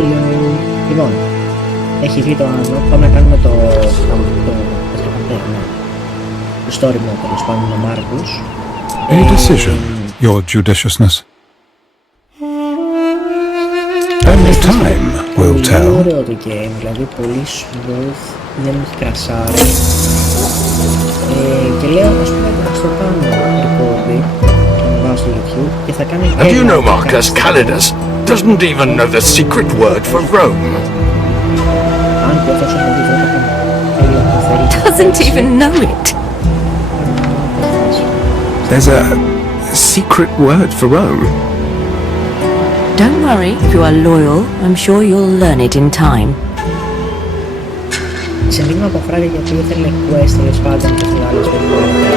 Hellooo. Λοιπόν, έχει βγει το Anno, πάμε να κάνουμε το story mode, τέλος πάντων, με Marcus. A decision, your judiciousness. Only time will tell. Είναι ωραίο το game, δηλαδή πολύ smooth, δεν έχει κρασάρει. Και λέω, ας πούμε, να στο κάνω record, να πάω στο YouTube και θα κάνει... And you know Marcus Calidus doesn't even know the secret word for Rome. Αν και αυτός είναι ο Doesn't even know it. There's a secret word for Rome. Don't worry, if you are loyal, I'm sure you'll learn it in time. Σε μήνυμα από φράγια γιατί ήθελε quest, τέλος πάντων, και ήθελε άλλες περιπτώσεις.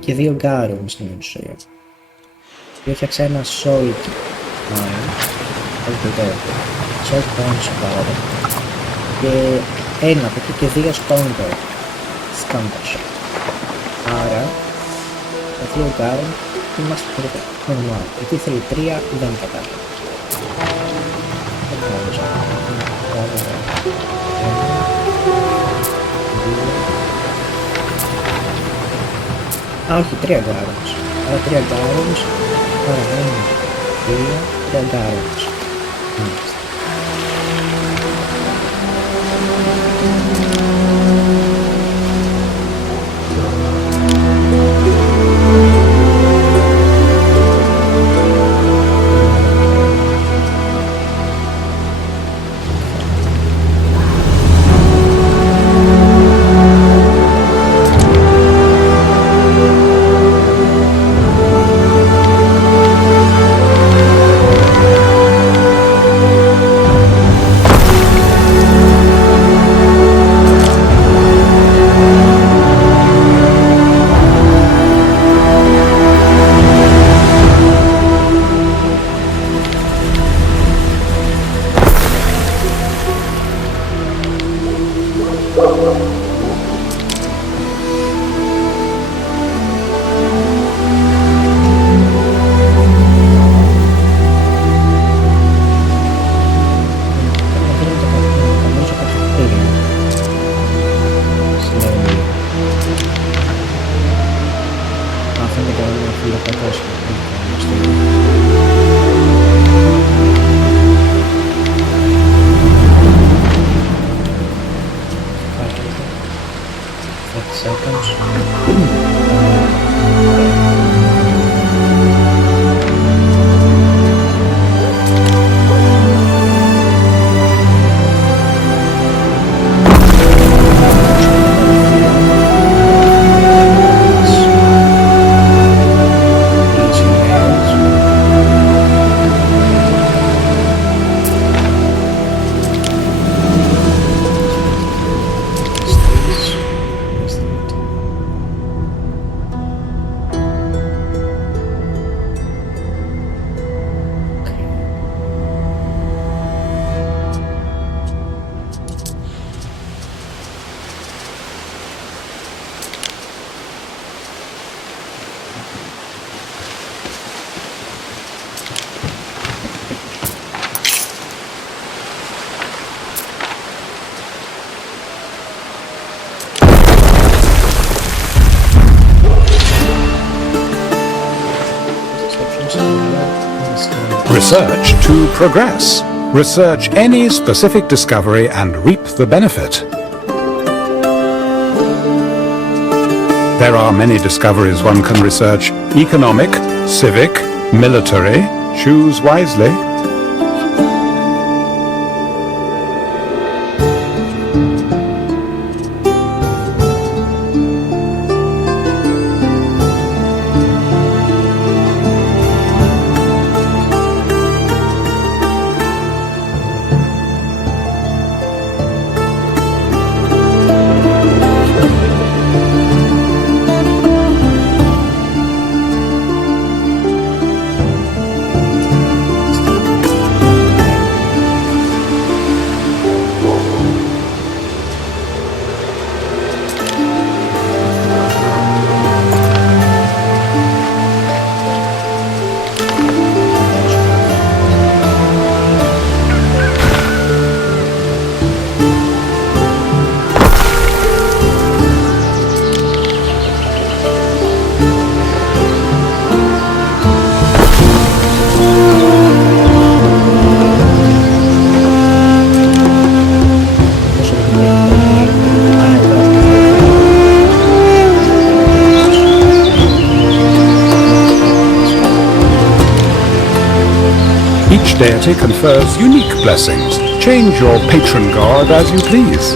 Και δύο γκάρουν στην ουσία. Έφτιαξα ένα salt mine, salt coins πάρω, και ένα από εκεί και δύο scandals. Άρα, τα δύο γκάρουν είμαστε normal. Γιατί θέλει τρία, δεν κατάλαβα. Α, όχι, τρία γκάρονς. Άρα τρία γκάρονς, άρα ένα, δύο, τρία γκάρονς. Research to progress. Research any specific discovery and reap the benefit. There are many discoveries one can research: economic, civic, military. Choose wisely. Each deity confers unique blessings. Change your patron god as you please.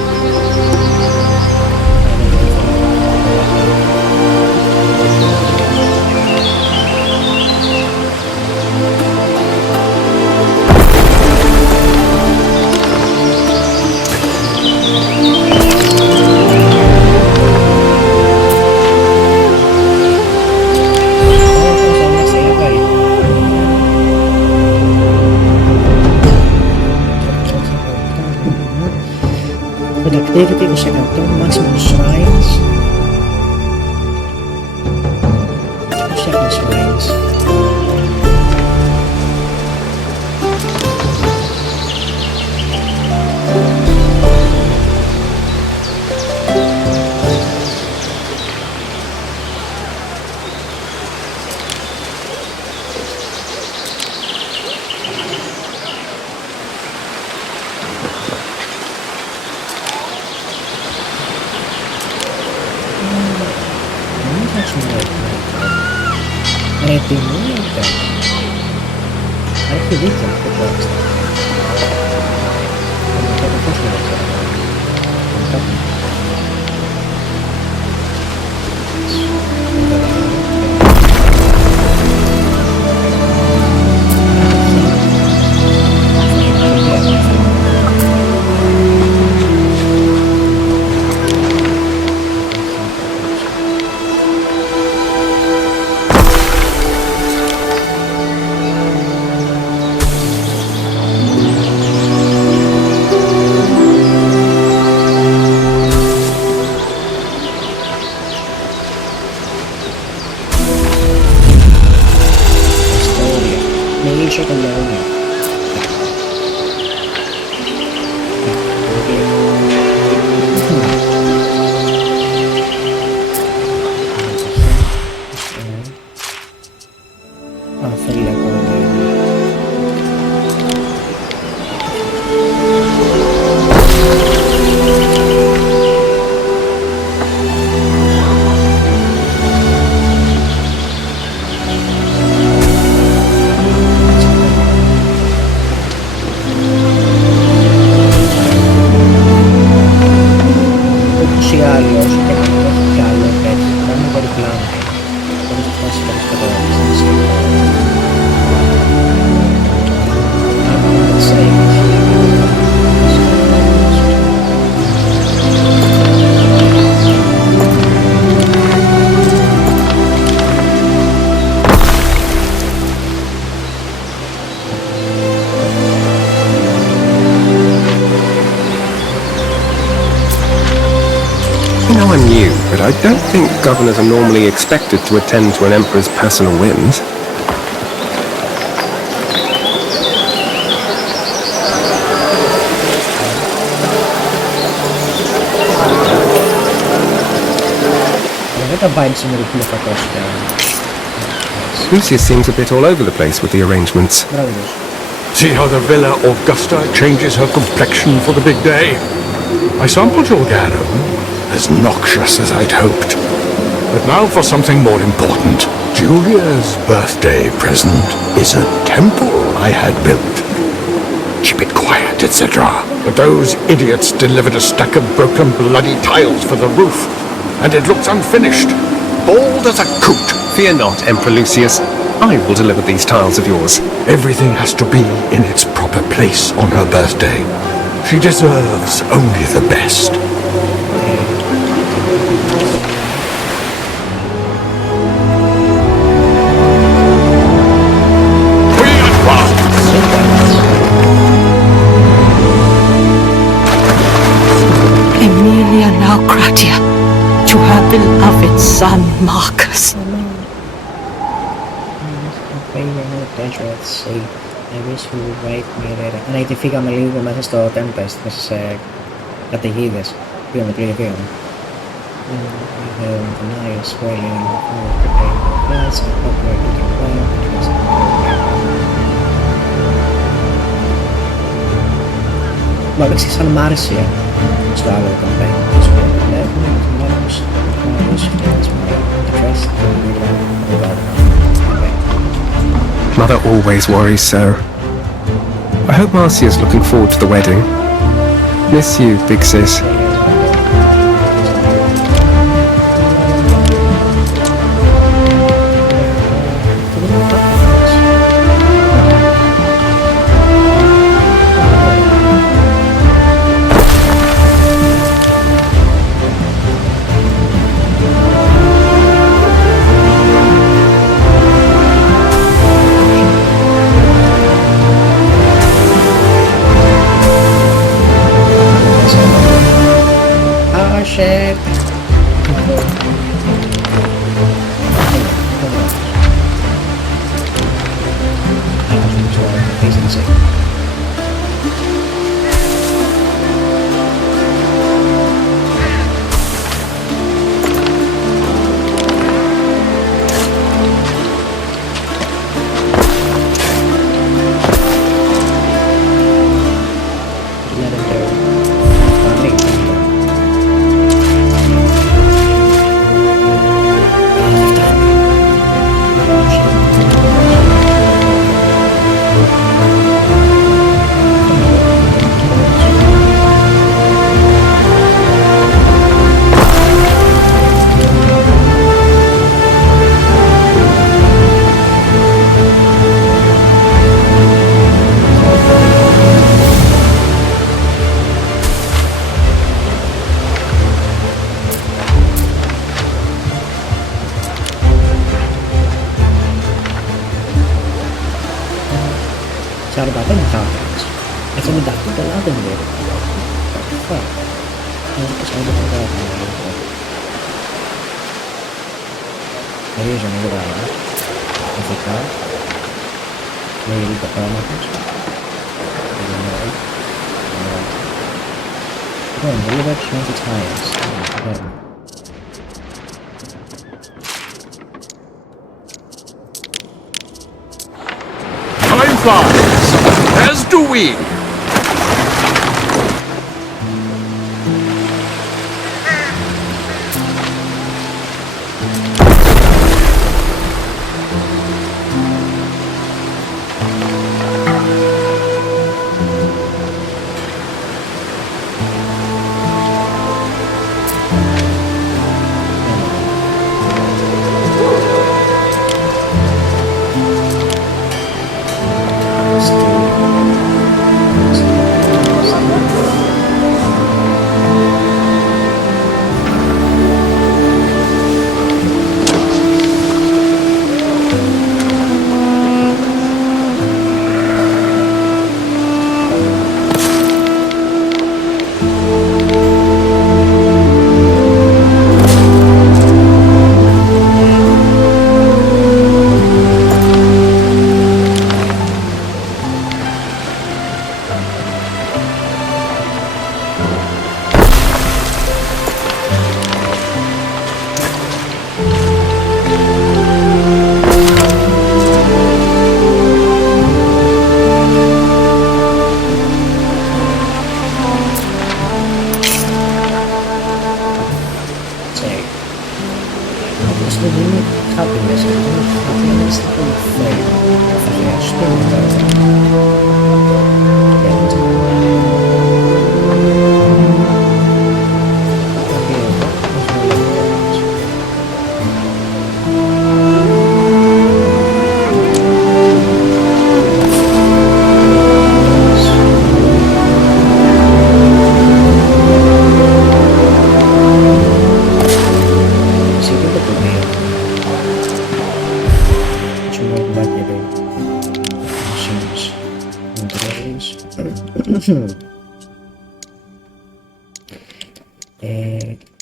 Productivity 20%, maximum shrines. Πώς φτιάχνει shrines? Πρέπει μόνο να έχει δίκιο αυτό το έξτρα. Θα το πώς να ξέρω. I'm new, but I don't think governors are normally expected to attend to an emperor's personal whims. Δεν τα vibes είναι ρουφίλο φακός. Lucius seems a bit all over the place with the arrangements. Μπράβο τους. See how the Villa Augusta changes her complexion for the big day? I sampled your Gano, as noxious as I'd hoped. But now for something more important. Julia's birthday present is a temple I had built. Keep it quiet, etc. But those idiots delivered a stack of broken bloody tiles for the roof, and it looks unfinished. Bald as a coot. Fear not, Emperor Lucius. I will deliver these tiles of yours. Everything has to be in its proper place on her birthday. She deserves only the best. We advance! Emilia Naukratia, to her beloved son Marcus. Ναι, γιατί φύγαμε λίγο μέσα στο Tempest, μέσα σε καταιγίδες. Πήγαμε τρία φύγαμε. Μα έπαιξε σαν Μάρσια στο άλλο campaign. Mother always worries, sir. I hope Marcia's looking forward to the wedding. Miss you, big sis. Time flies, as do we.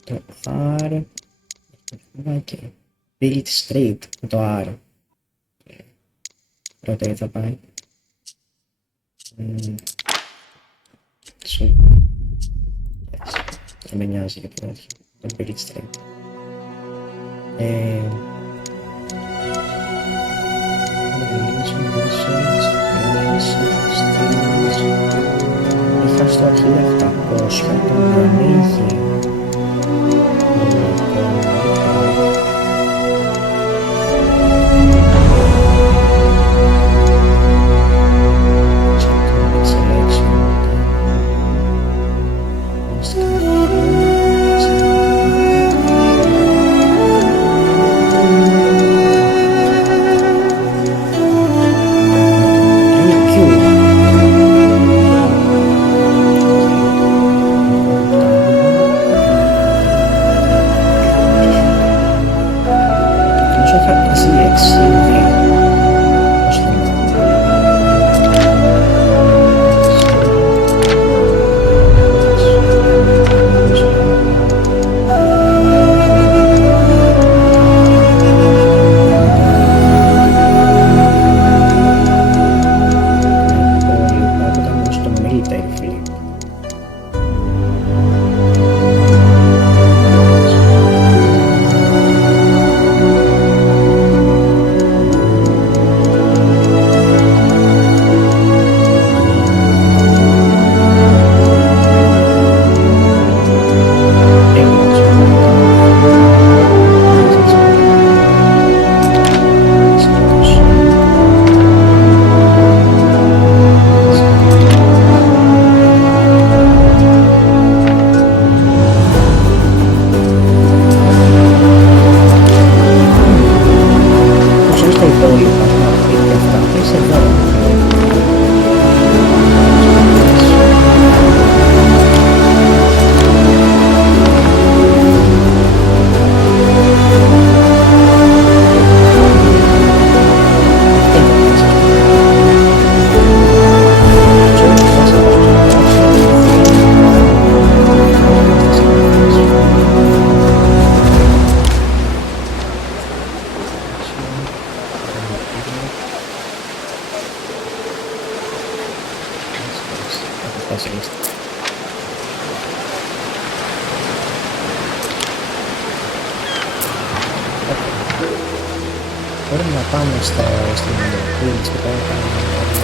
Το R και build street με το R. Πρώτα γιατί θα πάει. Σου. Δεν με νοιάζει για την αρχή. Το build street. Είχα στο 1700 τον ανοίγει.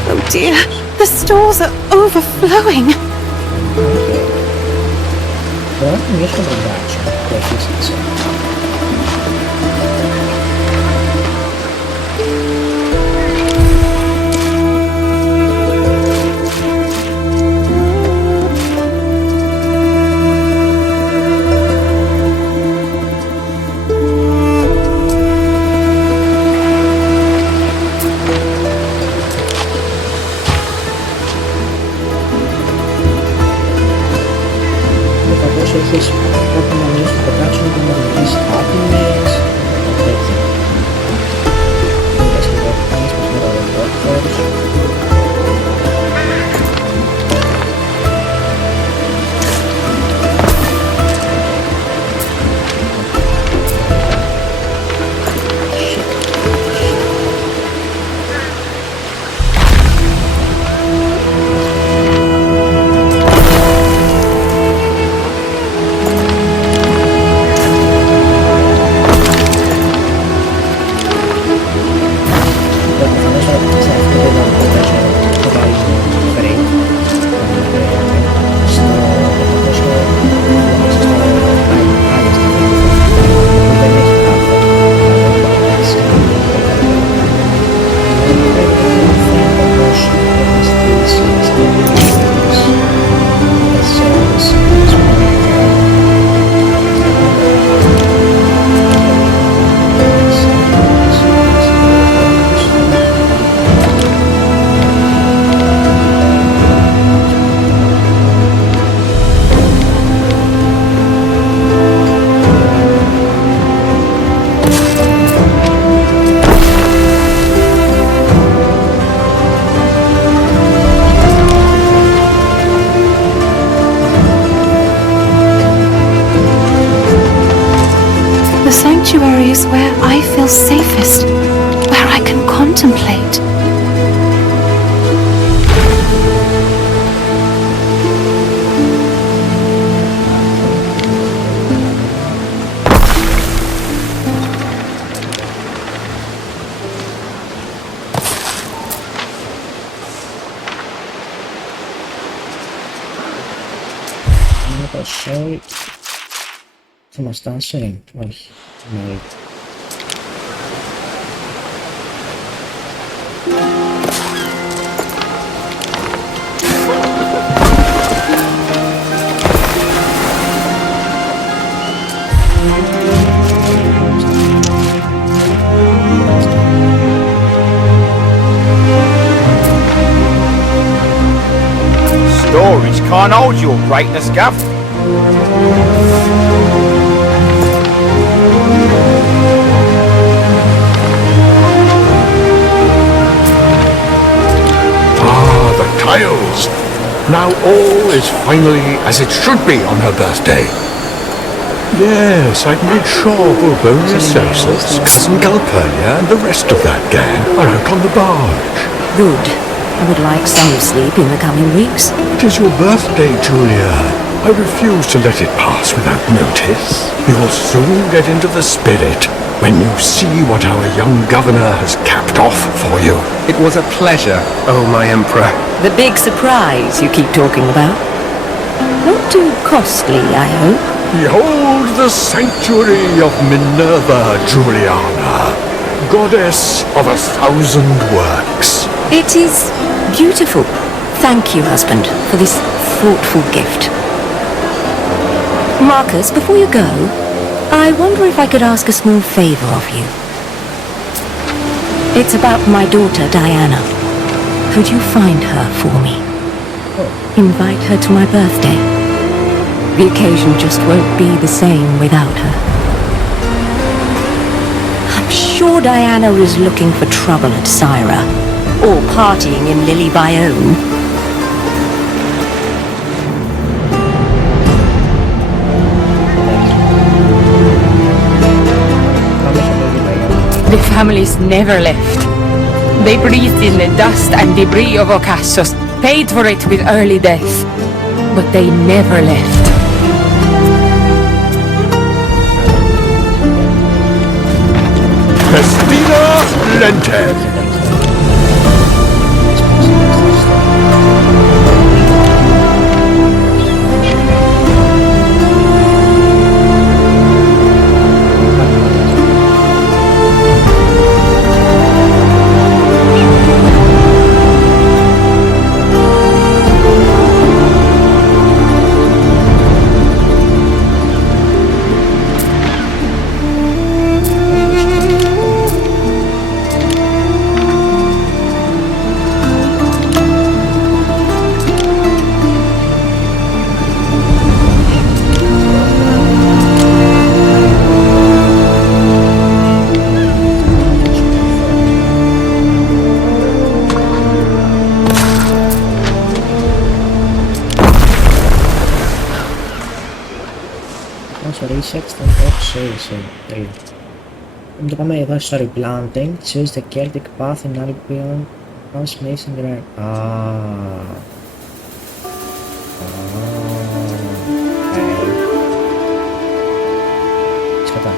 Oh dear, the stores are overflowing. Però non riesco a guardarci, questo senso. Έχεις κάποια μανία στο production που να βγεις άτιμες, τέτοια. Είδες εδώ, κάνεις πως με ρολόφερς. contemplate. Sorry. Θα μας φτάσει, όχι, ναι. Storage can't hold your greatness, Guff. The tiles! Now all is finally as it should be on her birthday. Yes, I've made sure Bulbonius Celsus, cousin Galpernia, and the rest of that gang are out on the barge. Good. I would like some sleep in the coming weeks. It is your birthday, Julia. I refuse to let it pass without notice. You will soon get into the spirit when you see what our young governor has capped off for you. It was a pleasure, oh my emperor. The big surprise you keep talking about. Not too costly, I hope. Behold the sanctuary of Minerva Juliana, goddess of 1,000 works. It is beautiful. Thank you, husband, for this thoughtful gift. Marcus, before you go, I wonder if I could ask a small favor of you. It's about my daughter, Diana. Could you find her for me? Invite her to my birthday. The occasion just won't be the same without her. I'm sure Diana is looking for trouble at Syra, or partying in Lily Bayonne. The families never left. They breathed in the dust and debris of Ocassus, paid for it with early death. But they never left. Festina Lente. Research and observation. Το πάμε εδώ στο replanting. Choose the Celtic path in Albion. Once missing the Σκατά.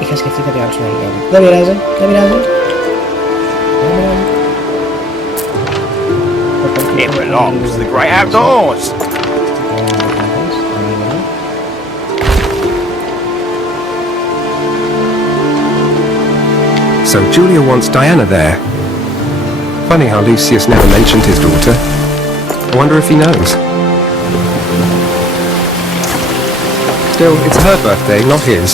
Είχα σκεφτεί κάτι άλλο να κάνω. Δεν πειράζει, δεν πειράζει. It belongs to the great outdoors. So Julia wants Diana there. Funny how Lucius never mentioned his daughter. I wonder if he knows. Still, it's her birthday, not his.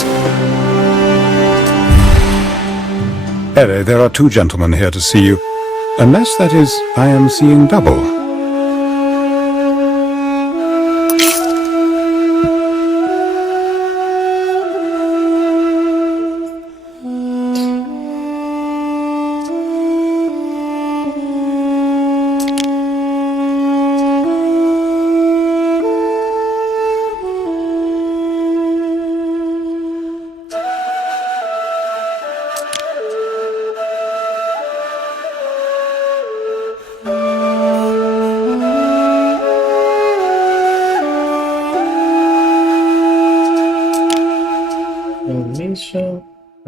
Ere, there are two gentlemen here to see you. Unless, that is, I am seeing double.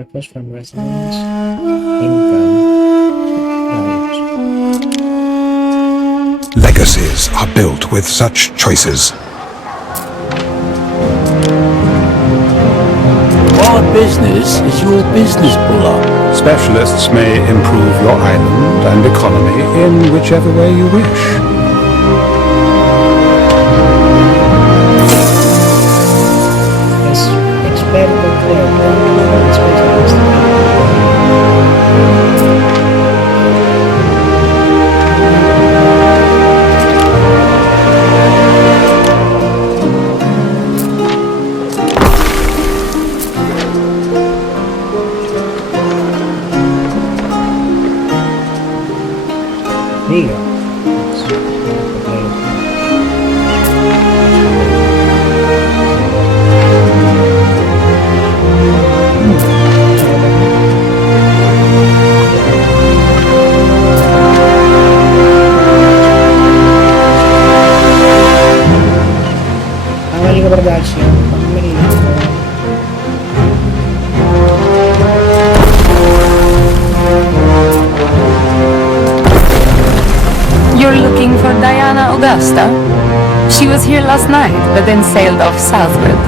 purpose from residence, income, values. Legacies are built with such choices. Our business is your business, Buller. Specialists may improve your island and economy in whichever way you wish. Experto Diga. Πάμε λίγο πρωτάξιο. Πάμε λίγο. You're looking for Diana Augusta? She was here last night, but then sailed off southward.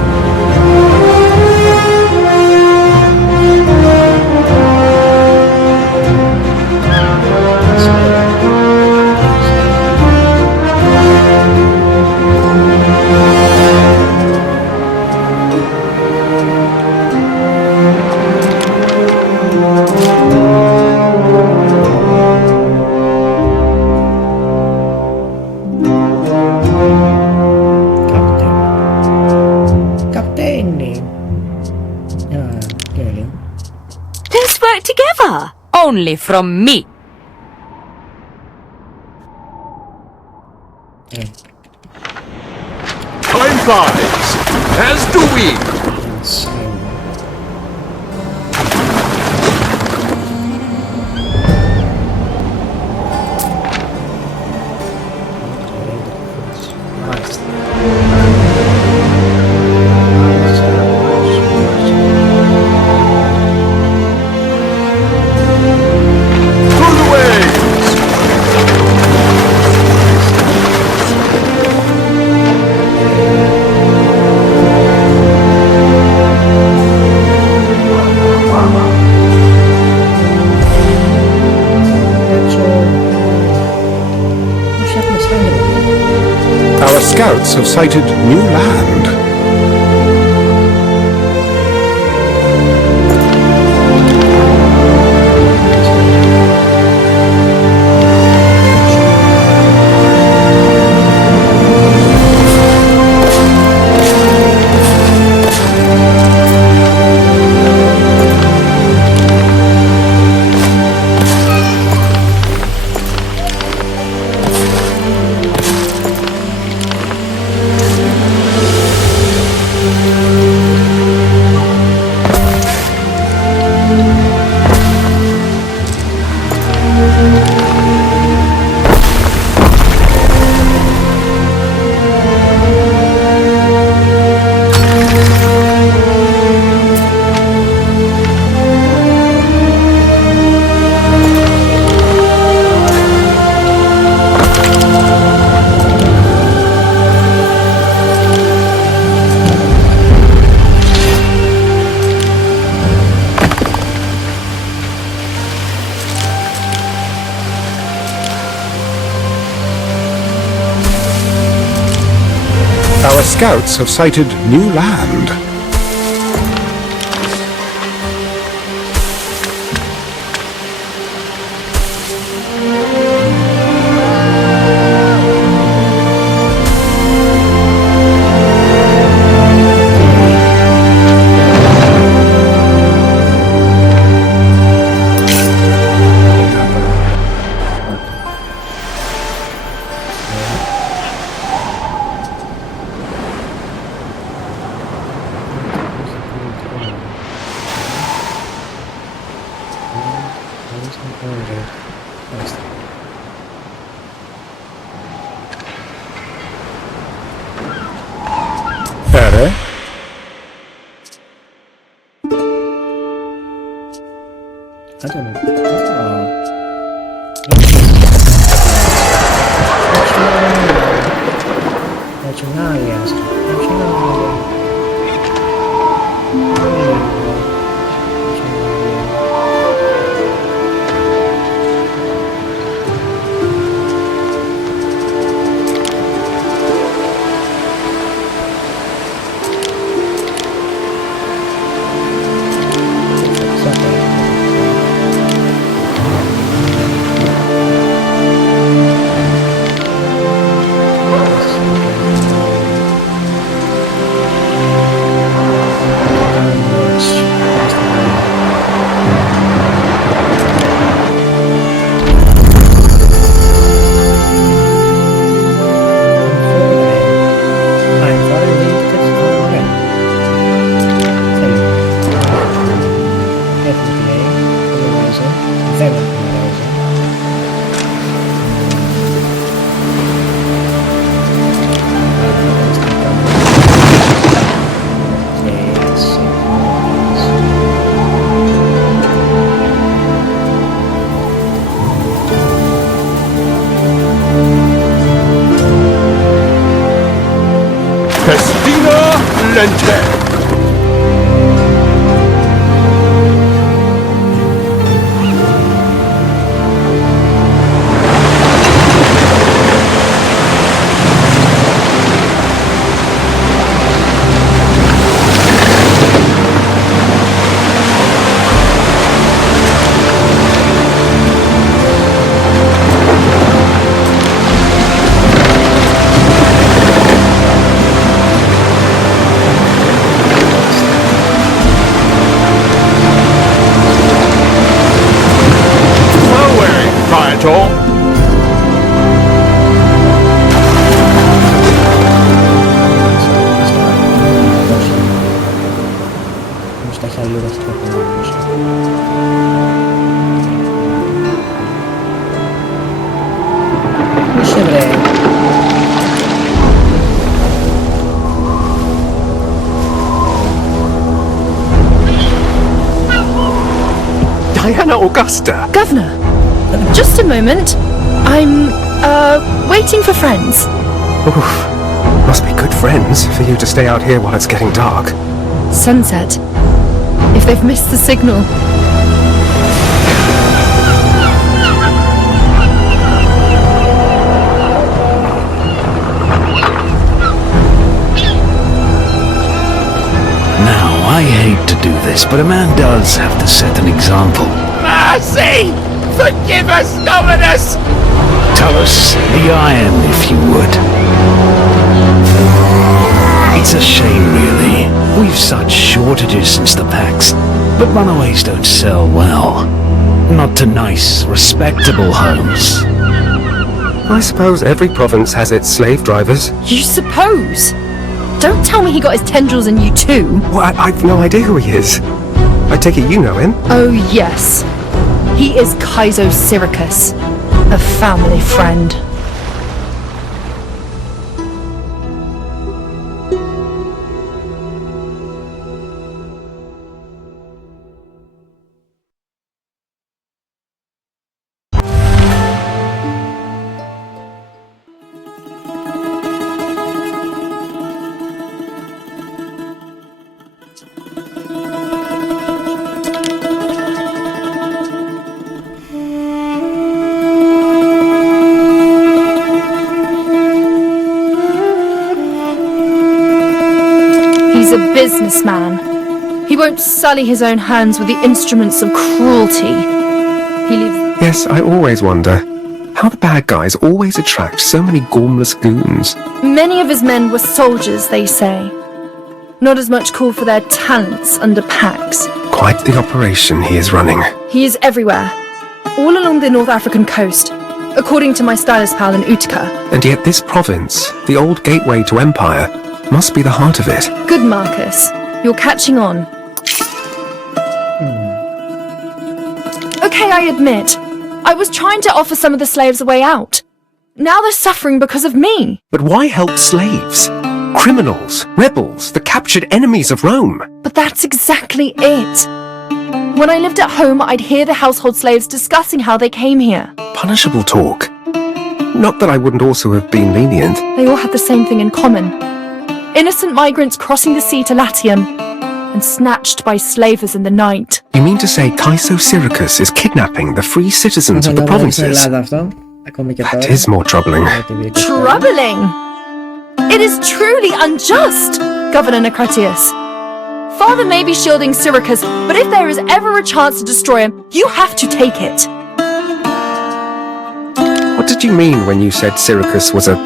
Let's work together. Only from me. Time flies, as do we. Through the waves. Our scouts have sighted new land. Our scouts have sighted new land. Faccio un alias. Faccio un alias. Diana Augusta! Governor, just a moment. I'm, waiting for friends. Oof. Must be good friends for you to stay out here while it's getting dark. Sunset. If they've missed the signal. I hate to do this, but a man does have to set an example. Mercy! Forgive us, Dominus! Tell us the iron, if you would. It's a shame, really. We've such shortages since the Pax, but runaways don't sell well. Not to nice, respectable homes. I suppose every province has its slave drivers. You suppose? Don't tell me he got his tendrils in you too. Well, I've no idea who he is. I take it you know him? Oh yes. He is Kaizo Syricus, a family friend. He's a businessman. He won't sully his own hands with the instruments of cruelty. He leaves... Yes, I always wonder how the bad guys always attract so many gormless goons. Many of his men were soldiers, they say. Not as much call for their talents under Pax. Quite the operation he is running. He is everywhere. All along the North African coast. According to my stylist pal in Utica. And yet this province, the old gateway to empire, must be the heart of it. Good, Marcus. You're catching on. Okay, I admit. I was trying to offer some of the slaves a way out. Now they're suffering because of me. But why help slaves? Criminals, rebels, the captured enemies of Rome. But that's exactly it. When I lived at home, I'd hear the household slaves discussing how they came here. Punishable talk. Not that I wouldn't also have been lenient. They all had the same thing in common. Innocent migrants crossing the sea to Latium and snatched by slavers in the night. You mean to say Kaiso Syracuse is kidnapping the free citizens of the provinces? That is more troubling. Troubling! It is truly unjust, Governor Naukratius. Father may be shielding Syracuse, but if there is ever a chance to destroy him, you have to take it. What did you mean when you said Syracuse was a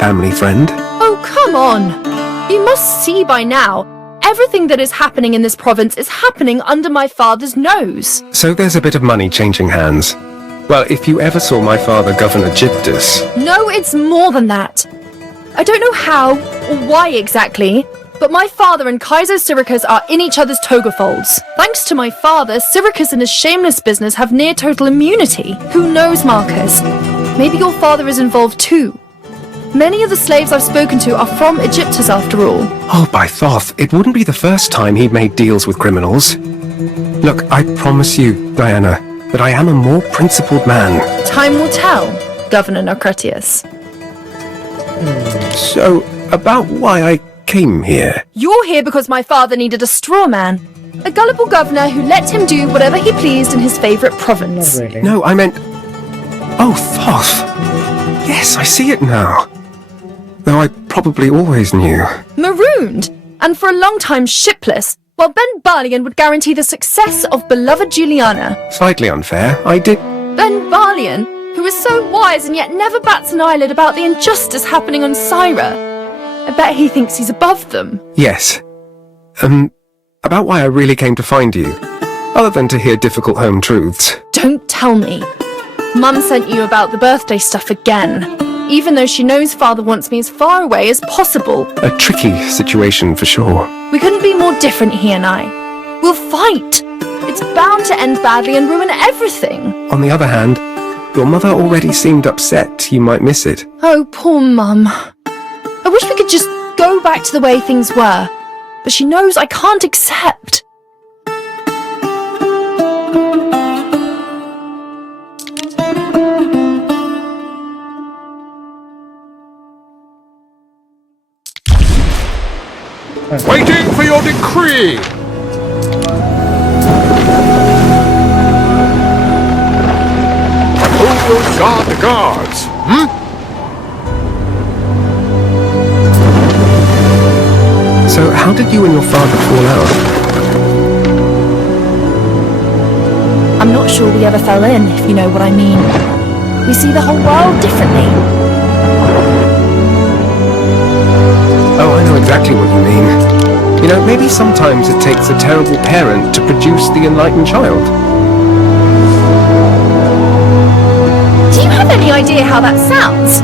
family friend? Oh, come on. You must see by now, everything that is happening in this province is happening under my father's nose. So there's a bit of money changing hands. Well, if you ever saw my father, Governor Gyptus... No, it's more than that. I don't know how or why exactly, but my father and Kaiser Syracuse are in each other's toga folds. Thanks to my father, Syracuse and his shameless business have near total immunity. Who knows, Marcus? Maybe your father is involved too. Many of the slaves I've spoken to are from Egyptus after all. Oh, by Thoth, it wouldn't be the first time he'd made deals with criminals. Look, I promise you, Diana, that I am a more principled man. Time will tell, Governor Naukratius. So, about why I came here. You're here because my father needed a straw man. A gullible governor who let him do whatever he pleased in his favourite province. Not really. No, I meant... Oh, Thoth. Yes, I see it now. Though I probably always knew. Marooned, and for a long time shipless, while Ben Barlian would guarantee the success of beloved Juliana. Slightly unfair, I did... Ben Barlian, who is so wise and yet never bats an eyelid about the injustice happening on Syra. I bet he thinks he's above them. Yes. About why I really came to find you. Other than to hear difficult home truths. Don't tell me. Mum sent you about the birthday stuff again. Even though she knows father wants me as far away as possible. A tricky situation for sure. We couldn't be more different, he and I. We'll fight. It's bound to end badly and ruin everything. On the other hand, your mother already seemed upset you might miss it. Oh, poor Mum. I wish we could just go back to the way things were. But she knows I can't accept. Waiting for your decree! Who will guard the guards? So how did you and your father fall out? I'm not sure we ever fell in, if you know what I mean. We see the whole world differently. Oh, I know exactly what you mean. You know, maybe sometimes it takes a terrible parent to produce the enlightened child. Do you have any idea how that sounds?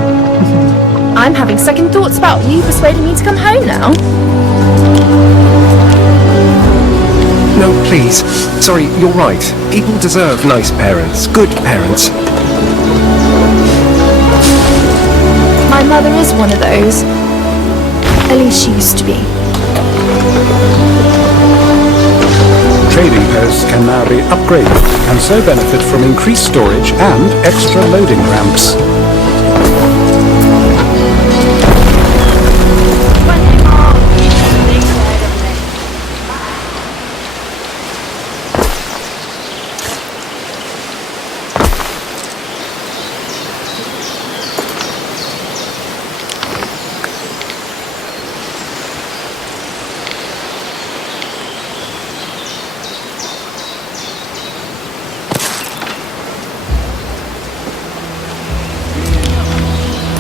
I'm having second thoughts about you persuading me to come home now. No, please. Sorry, you're right. People deserve nice parents, good parents. My mother is one of those. At least she used to be. Trading posts can now be upgraded and so benefit from increased storage and extra loading ramps.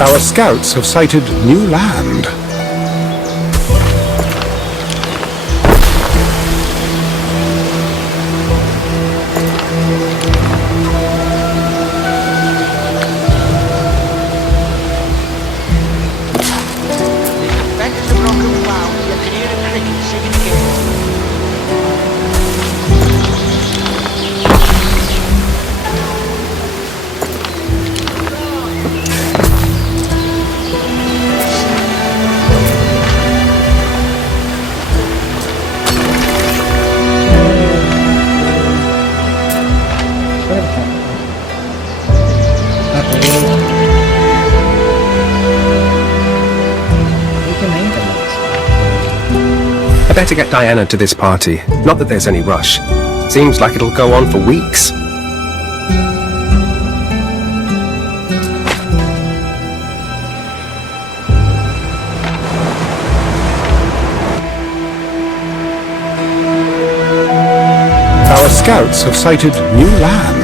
Our scouts have sighted new land. better get Diana to this party. Not that there's any rush. Seems like it'll go on for weeks. Our scouts have sighted new land.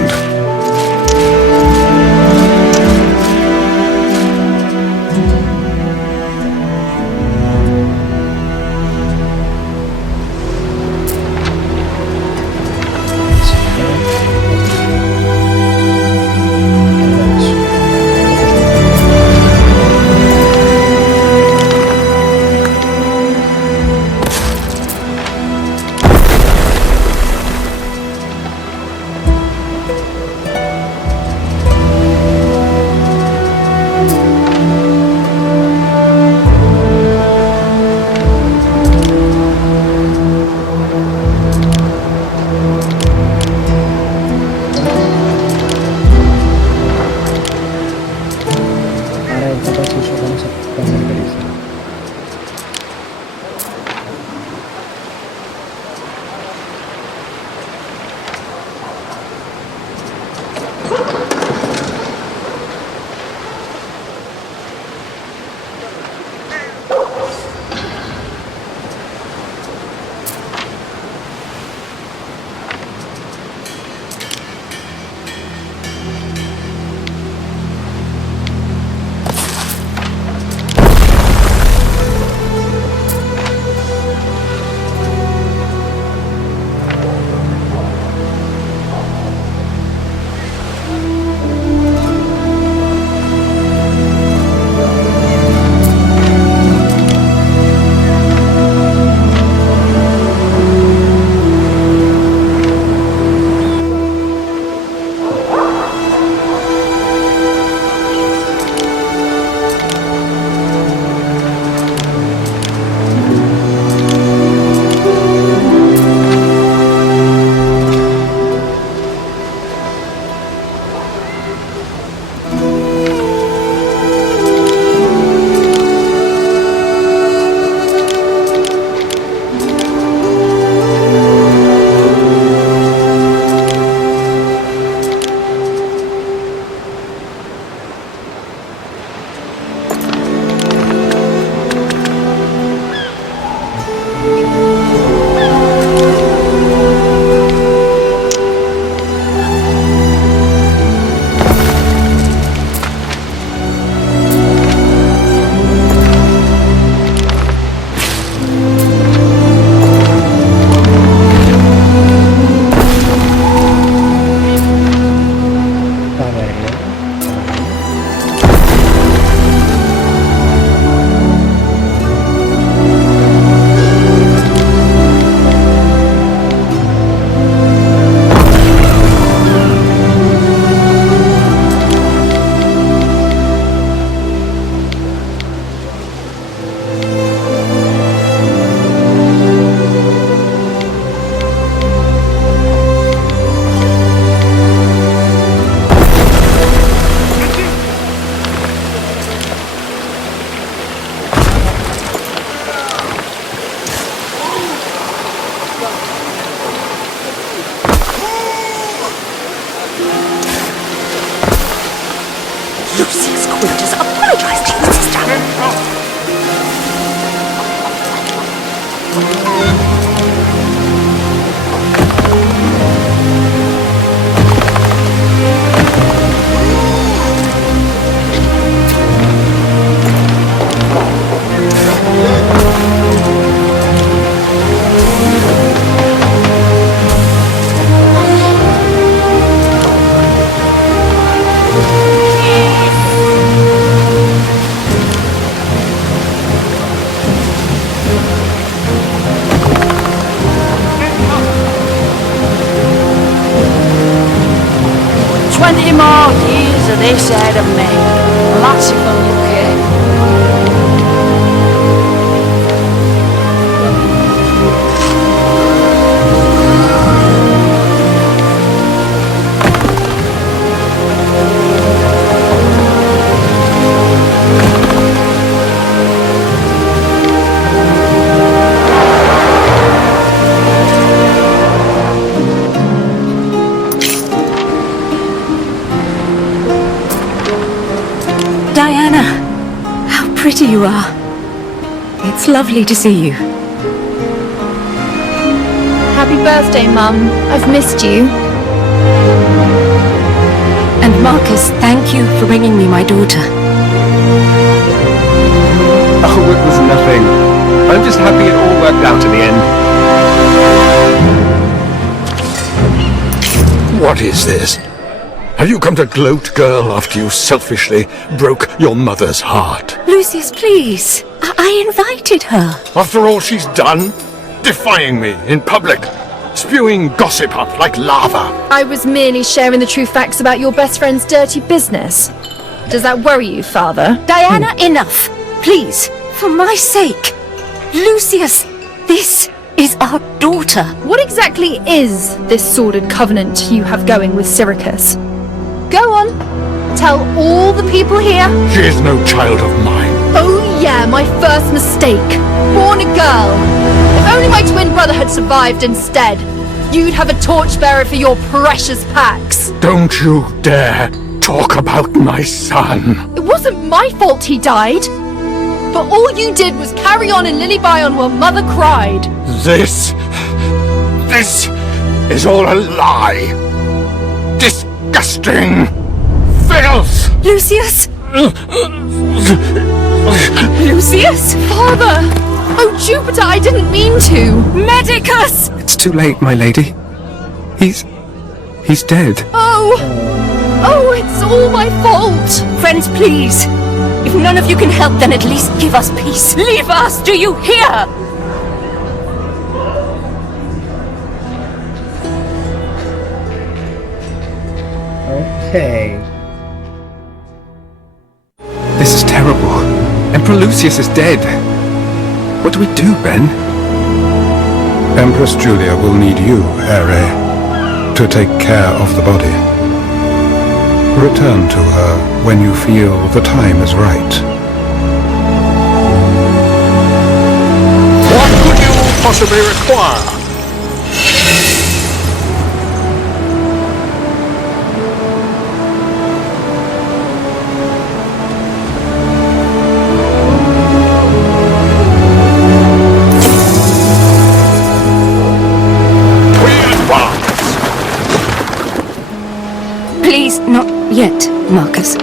more years of this out of me. Lots of them look here. Diana, how pretty you are. It's lovely to see you. Happy birthday, Mum. I've missed you. And Marcus, thank you for bringing me my daughter. Oh, it was nothing. I'm just happy it all worked out in the end. What is this? Have you come to gloat, girl, after you selfishly broke your mother's heart? Lucius, please. I invited her. After all she's done? Defying me in public, spewing gossip up like lava. I was merely sharing the true facts about your best friend's dirty business. Does that worry you, Father? Diana, enough. Please, for my sake. Lucius, this is our daughter. What exactly is this sordid covenant you have going with Syracuse? Go on. Tell all the people here. She is no child of mine. Oh yeah, my first mistake. Born a girl. If only my twin brother had survived instead. You'd have a torchbearer for your precious Pax. Don't you dare talk about my son. It wasn't my fault he died. But all you did was carry on in Lilybion while Mother cried. This is all a lie. Disgusting filth. Lucius? Lucius? Father! Oh, Jupiter, I didn't mean to. Medicus! It's too late, my lady. He's dead. Oh, it's all my fault. Friends, please. If none of you can help, then at least give us peace. Leave us, do you hear? Okay. This is terrible. Emperor Lucius is dead. What do we do, Ben? Empress Julia will need you, Ere, to take care of the body. Return to her when you feel the time is right. What could you possibly require? Please, not yet, Marcus.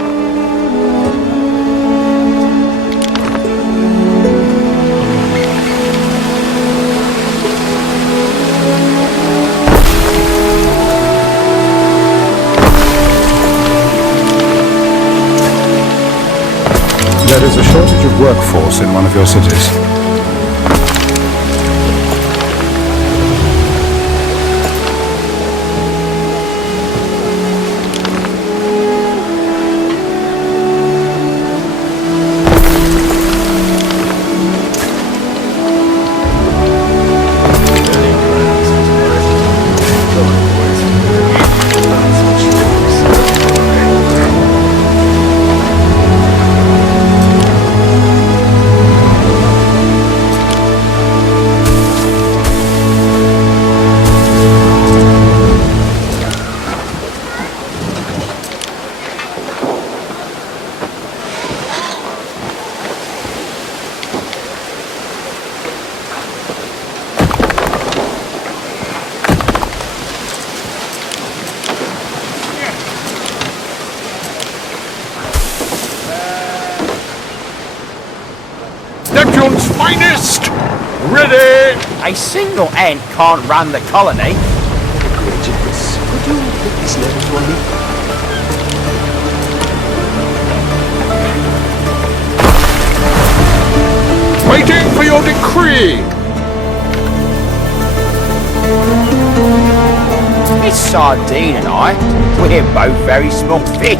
There is a shortage of workforce in one of your cities. Neptune's finest! Ready! A single ant can't run the colony. Waiting for your decree! Miss Sardine and I, we're both very small fish.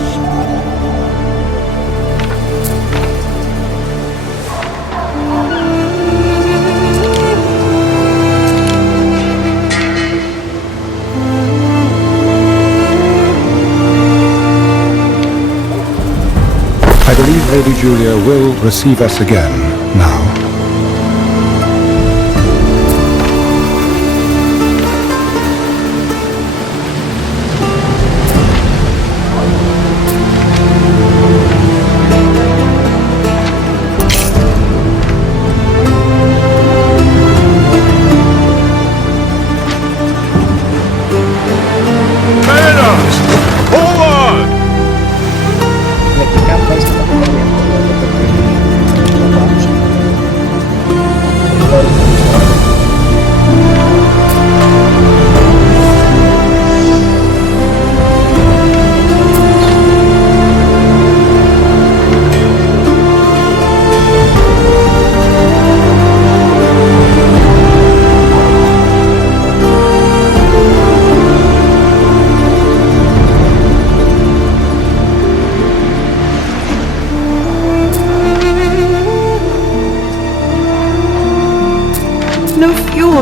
I believe Lady Julia will receive us again now.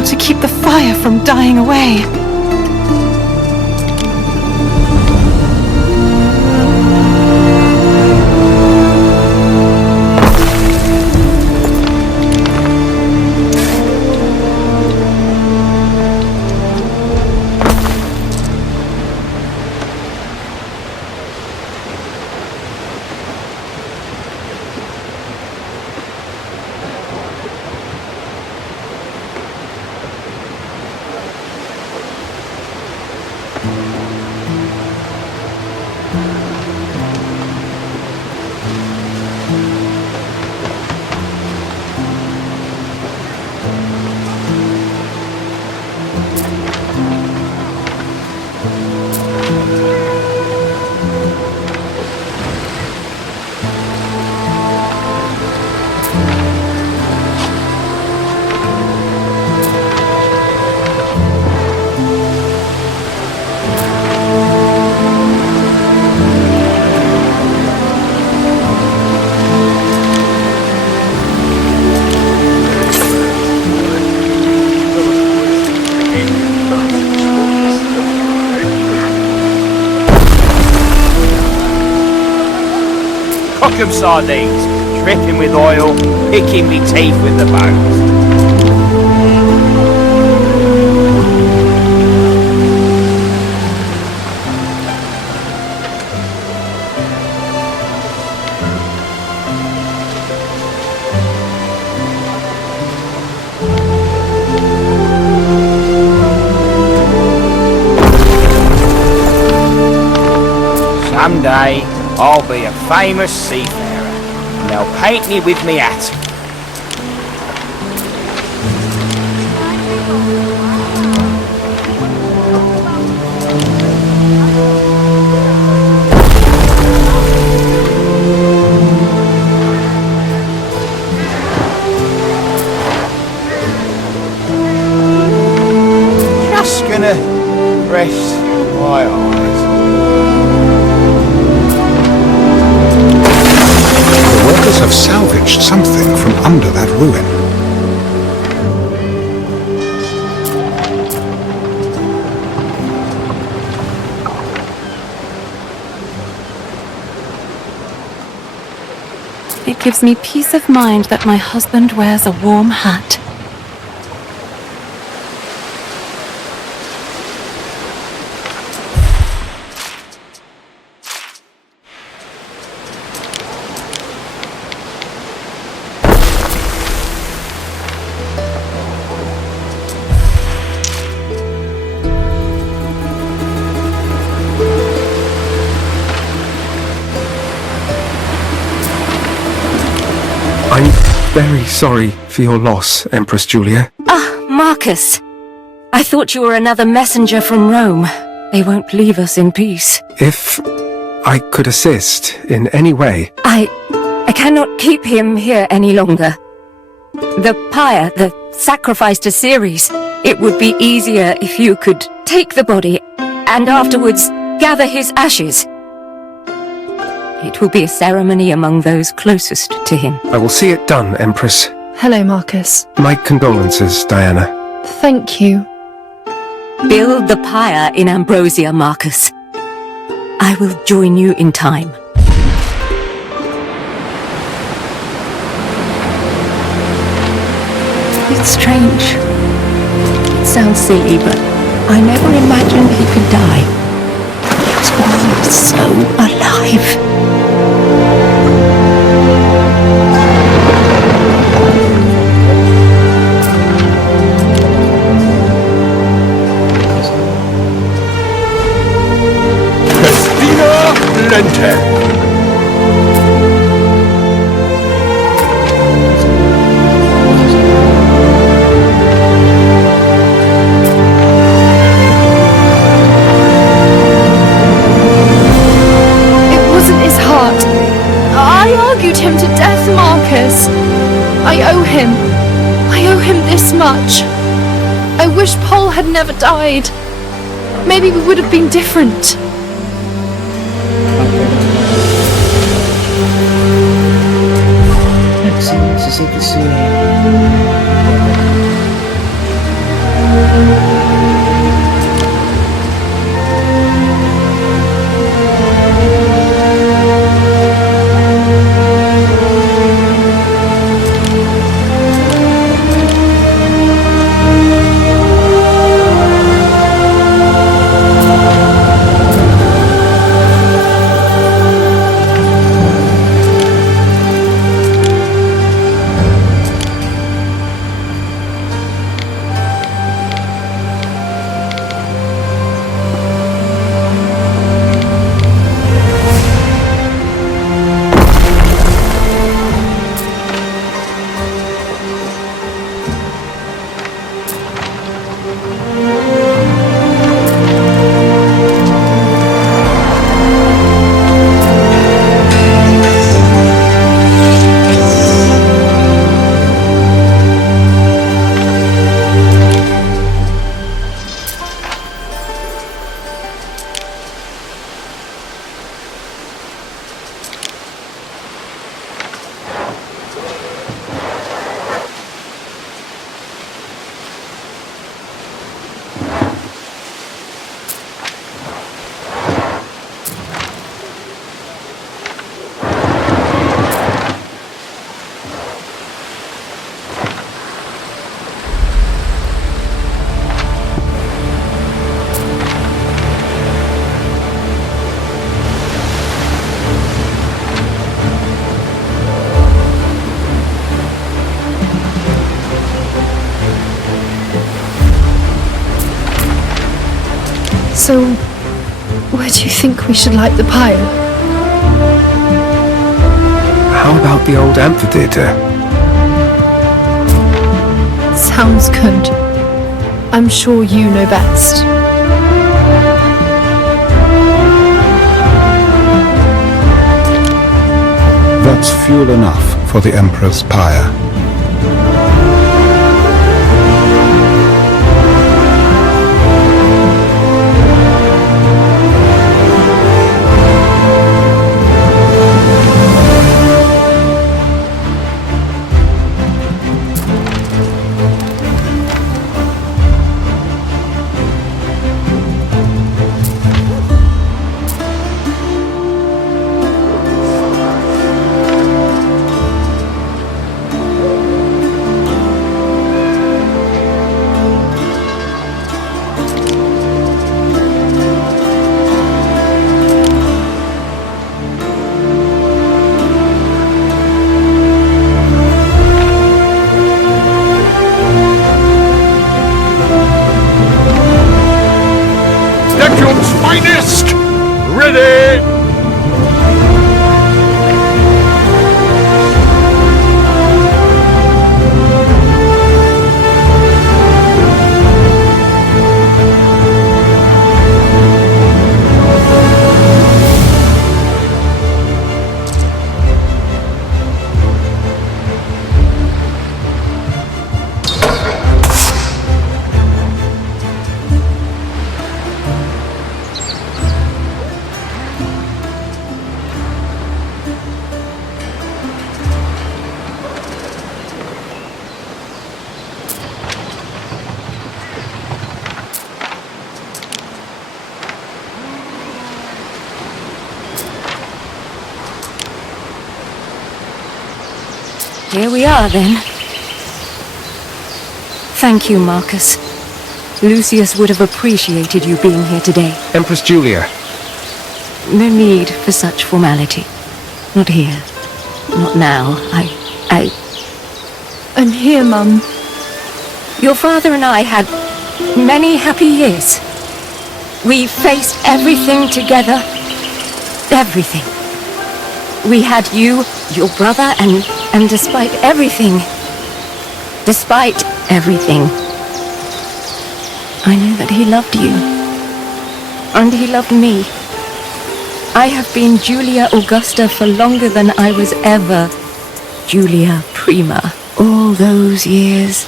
able to keep the fire from dying away. Sardines, dripping with oil, picking me teeth with the bones. Someday I'll be a famous seafarer, and they'll paint me with me hat. Just gonna rest my eyes. Workers have salvaged something from under that ruin. It gives me peace of mind that my husband wears a warm hat. I'm very sorry for your loss, Empress Julia. Ah, Marcus. I thought you were another messenger from Rome. They won't leave us in peace. If I could assist in any way... I cannot keep him here any longer. The pyre, the sacrifice to Ceres, it would be easier if you could take the body and afterwards gather his ashes. It will be a ceremony among those closest to him. I will see it done, Empress. Hello, Marcus. My condolences, Diana. Thank you. Build the pyre in Ambrosia, Marcus. I will join you in time. It's strange. It sounds silly, but I never imagined he could die. He was always so alive. Lente. Him to death, Marcus. I owe him this much. I wish Paul had never died. Maybe we would have been different. So, where do you think we should light the pyre? How about the old amphitheatre? Sounds good. I'm sure you know best. That's fuel enough for the Emperor's pyre. Finest! Ready! Here we are, then. Thank you, Marcus. Lucius would have appreciated you being here today. Empress Julia. No need for such formality. Not here. Not now. I'm here, Mum. Your father and I had many happy years. We faced everything together. Everything. We had you, your brother, and despite everything, I knew that he loved you. And he loved me. I have been Julia Augusta for longer than I was ever Julia Prima. All those years.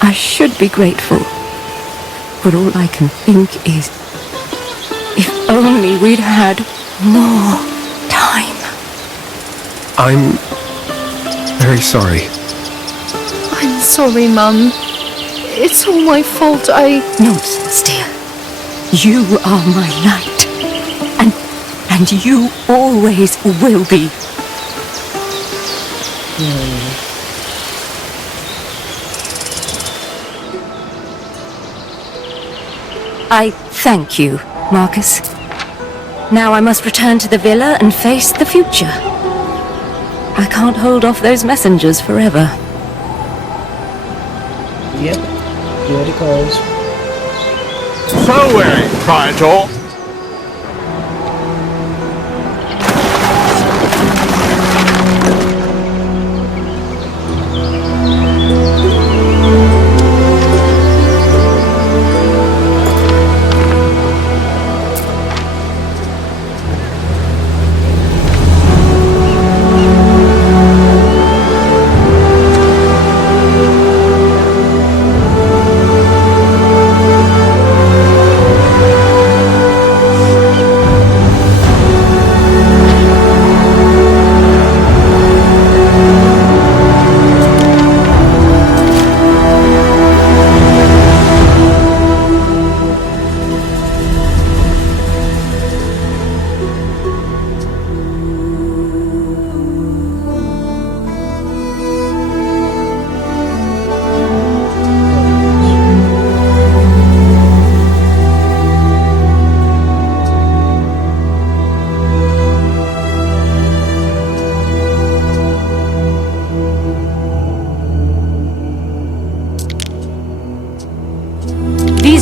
I should be grateful. But all I can think is, if only we'd had more time. I'm very sorry. I'm sorry, Mum. It's all my fault. Nonsense, dear. You are my light. And you always will be. I thank you, Marcus. Now I must return to the villa and face the future. I can't hold off those messengers forever. Yep, here it goes. So wearing, Praetor.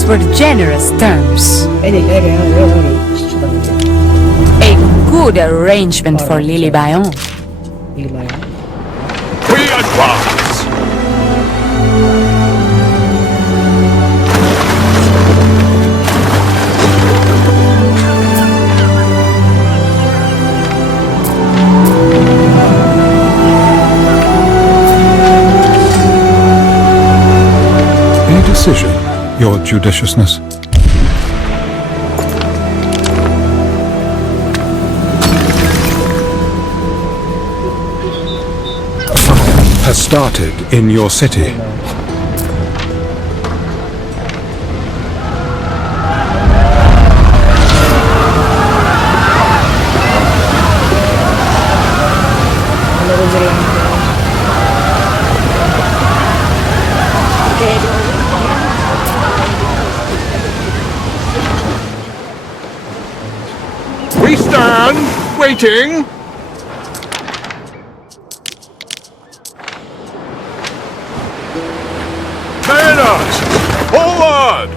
Those were generous terms. A good arrangement for Lily Bayon. We advance! A decision, your judiciousness. Has started in your city. We stand, waiting. Bayonets! Forward!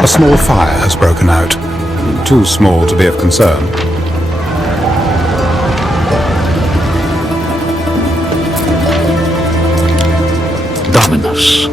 A small fire has broken out. Too small to be of concern. Dominus.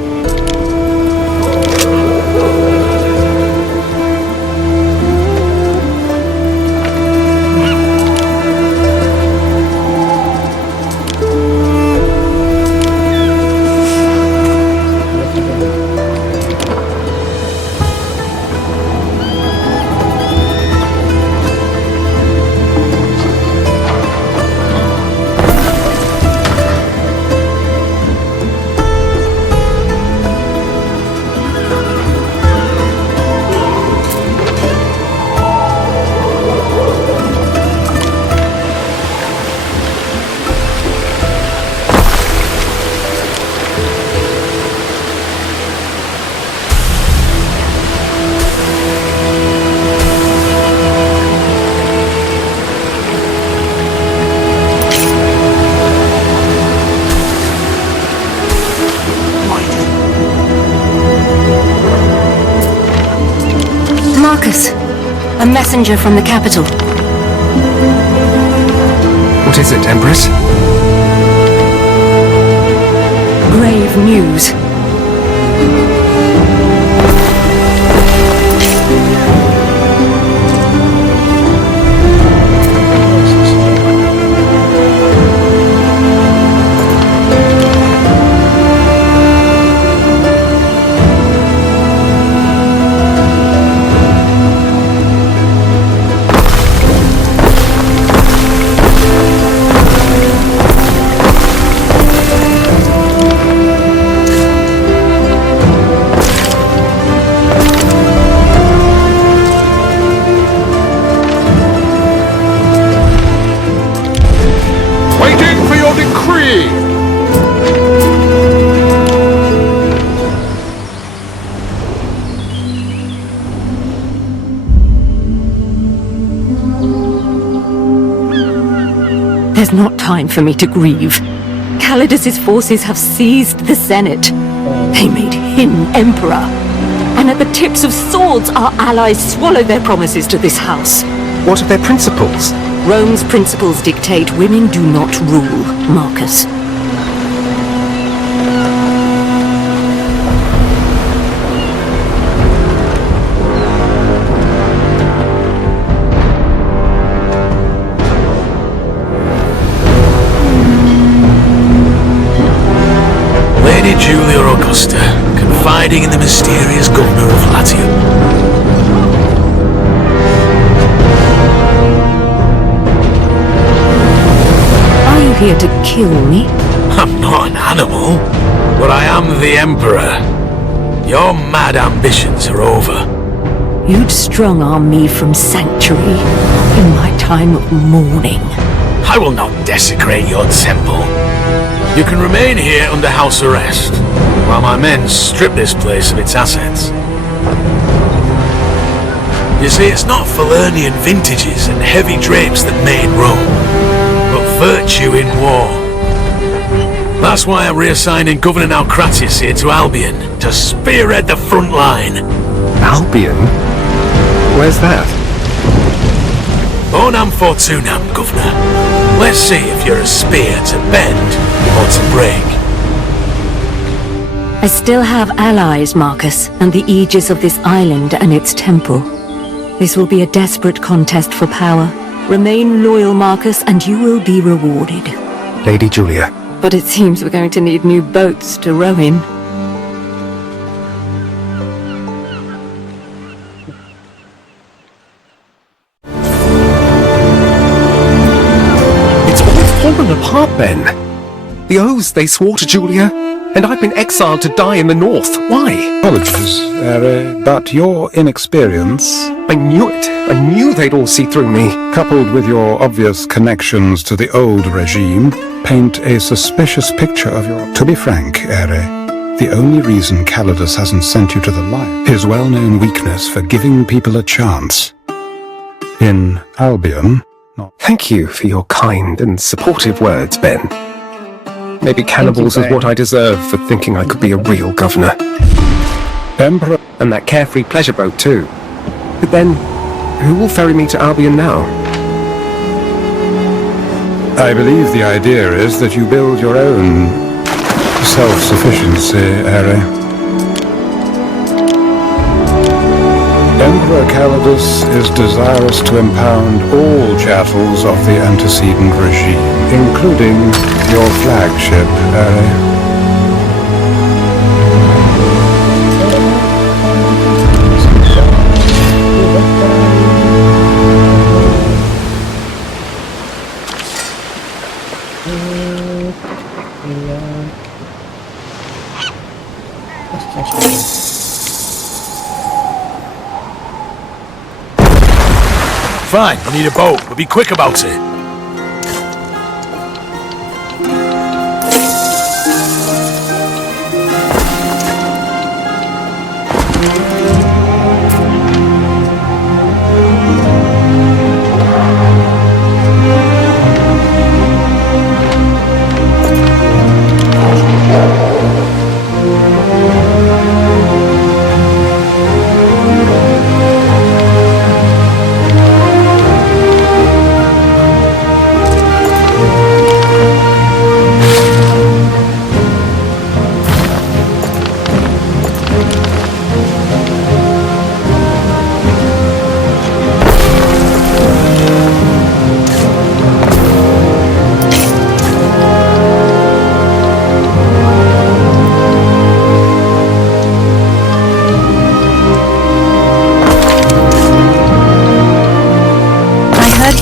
Marcus, a messenger from the capital. What is it, Empress? Grave news. There's not time for me to grieve. Calidus's forces have seized the Senate. They made him emperor. And at the tips of swords, our allies swallow their promises to this house. What are their principles? Rome's principles dictate women do not rule, Marcus. Lady Julia Augusta, confiding in the mysterious governor of Latium. Are you here to kill me? I'm not an animal, but I am the Emperor. Your mad ambitions are over. You'd strong-arm me from sanctuary in my time of mourning. I will not desecrate your temple. You can remain here under house arrest, while my men strip this place of its assets. You see, it's not Falernian vintages and heavy drapes that made Rome, but virtue in war. That's why I'm reassigning Governor Naukratia here to Albion, to spearhead the front line. Albion? Where's that? Onam Fortunam, Governor. Let's see if you're a spear to bend or to break. I still have allies, Marcus, and the aegis of this island and its temple. This will be a desperate contest for power. Remain loyal, Marcus, and you will be rewarded. Lady Julia. But it seems we're going to need new boats to row in. It's all fallen apart, Ben. The oaths they swore to Julia, and I've been exiled to die in the north. Why? Apologies, Ere, but your inexperience... I knew it. I knew they'd all see through me. coupled with your obvious connections to the old regime, paint a suspicious picture of your... To be frank, Ere, the only reason Calidus hasn't sent you to the light is well-known weakness for giving people a chance. In Albion... Thank you for your kind and supportive words, Ben. Maybe cannibals is what I deserve for thinking I could be a real governor. Emperor... And that carefree pleasure boat, too. But then, who will ferry me to Albion now? I believe the idea is that you build your own self-sufficiency, Ere. Emperor Calidus is desirous to impound all chattels of the antecedent regime, including your flagship, Ere. Fine, we need a boat, but be quick about it.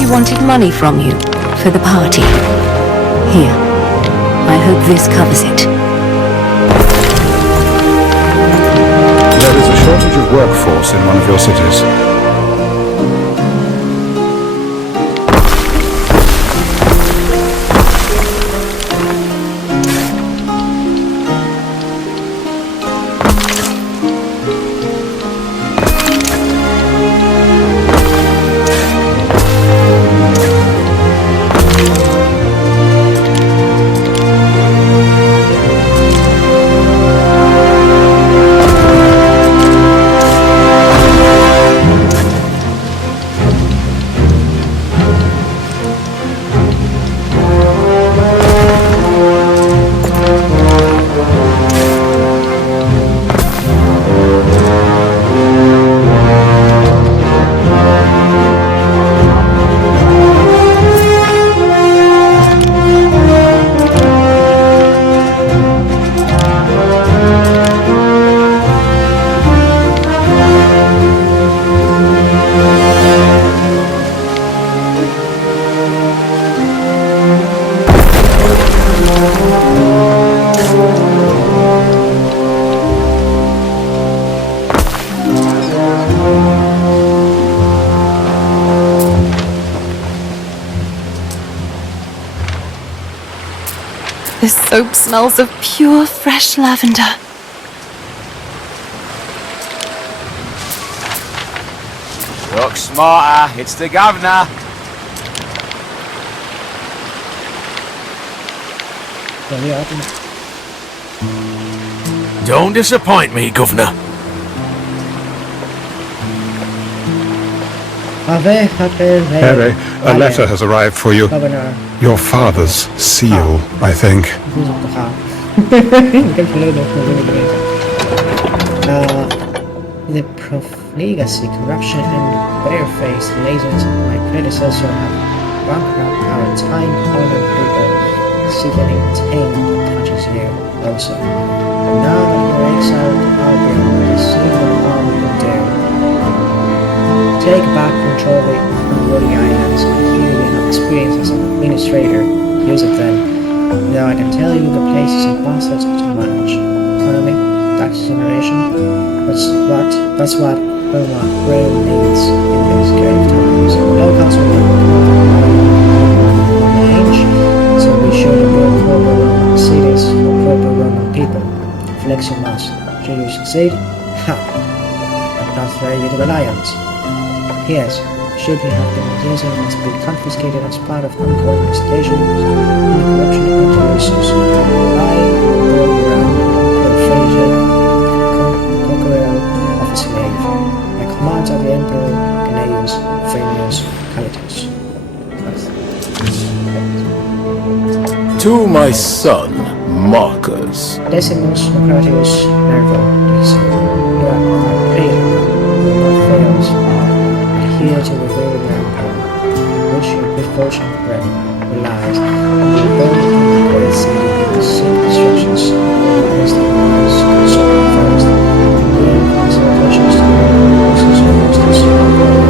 Wanted money from you for the party. Here, I hope this covers it. There is a shortage of workforce in one of your cities. This soap smells of pure, fresh lavender. Look smarter, it's the governor. τα δύο άτομα. Don't disappoint me, Governor. Harry, a letter has arrived for you. Your father's seal, I think. The profligacy, corruption, and barefaced laziness of my predecessor have bankrupt our time-honored people, seeking to obtain what touches you also. And now that you're exiled to Albion, let us see what harm you can do. Take back control of the unworthy islands, and here you have experience as an administrator. Use it then. Now I can tell you the places and bastards to manage. Economy, tax generation, that's what Rome needs in these grave times. Locals will change, so we should build proper Roman cities for proper Roman people. Flex your muscle. Should you succeed? Ha! I'm not throw you to the lions. Yes, should you have been using must be confiscated as part of ongoing investigations into corruption and controversies. I will go around Conqueror of a slave. By commands of the Emperor Gnaeus Fenius Calitus. To my son, Marcus. Decimus Naukratia Nervo Dixon. You are my prayer, what fails, here to reveal the Emperor, which your good fortune relies, and will burn in the great city with the same instructions, against the wise, consoling first, and then consultations to the persons of justice, Hellooo,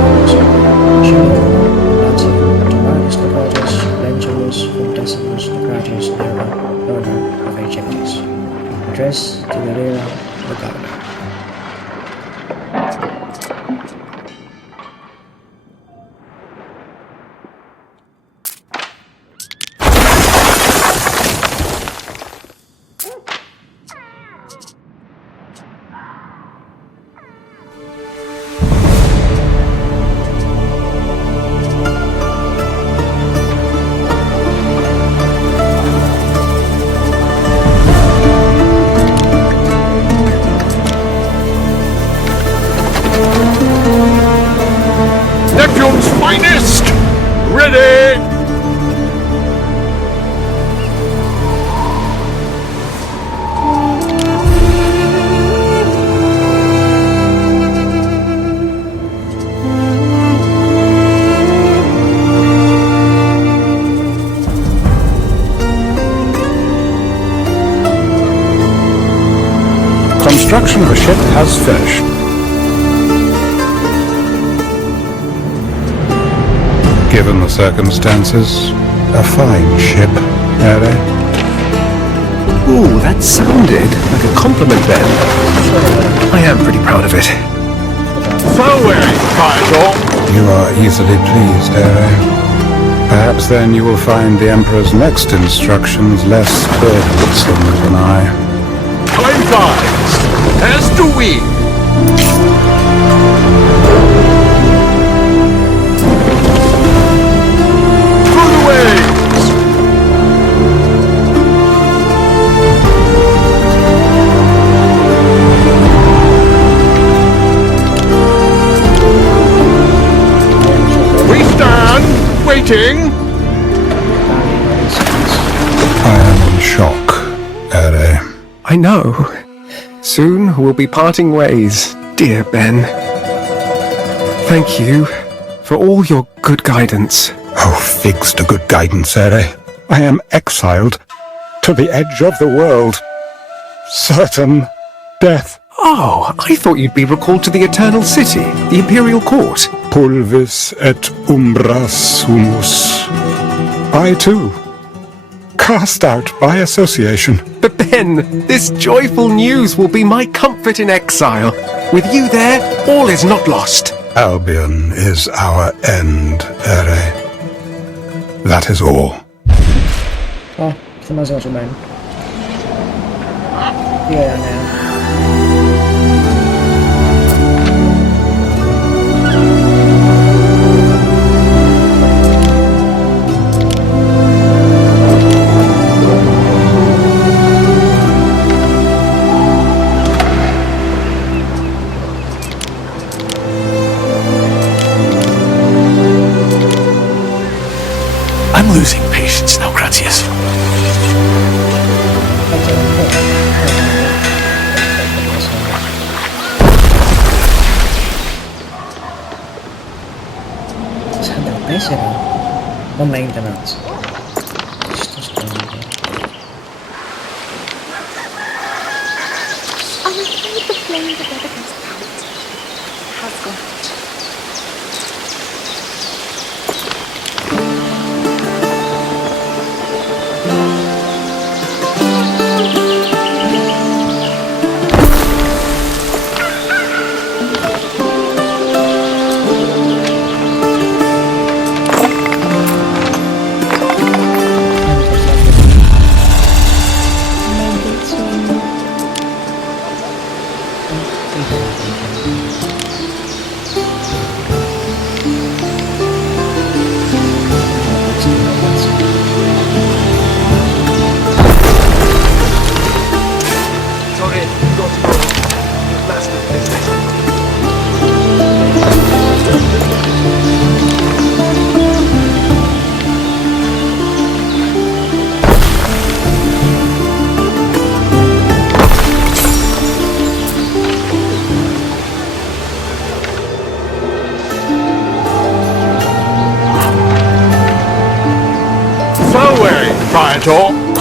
Latium, to Marcus Naukratia, Lentulus, from Decimus Naukratia Nervo, owner of Egyptus. Address to the Lira, the governor. Finest! Ready! Construction of the ship has finished. Given the circumstances, a fine ship, Harry. Ooh, that sounded like a compliment, Ben. I am pretty proud of it. So very Kaiser. You are easily pleased, Harry. Perhaps then you will find the Emperor's next instructions less burdensome than I. Time flies, as do we. We stand waiting. I am in shock, Harry. I know. Soon we'll be parting ways, dear Ben. Thank you for all your good guidance. Oh, figs to good guidance, Harry. I am exiled to the edge of the world. Certain death. Oh, I thought you'd be recalled to the Eternal City, the Imperial Court. Pulvis et umbras humus. I too, cast out by association. But Ben, this joyful news will be my comfort in exile. With you there, all is not lost. Albion is our end, Harry. That is all. Oh, c'est ma zone humaine. Yeah, now. I'm losing patience now, Naukratius. Ο maintenance. I'm afraid the flame that weather goes out has gone out.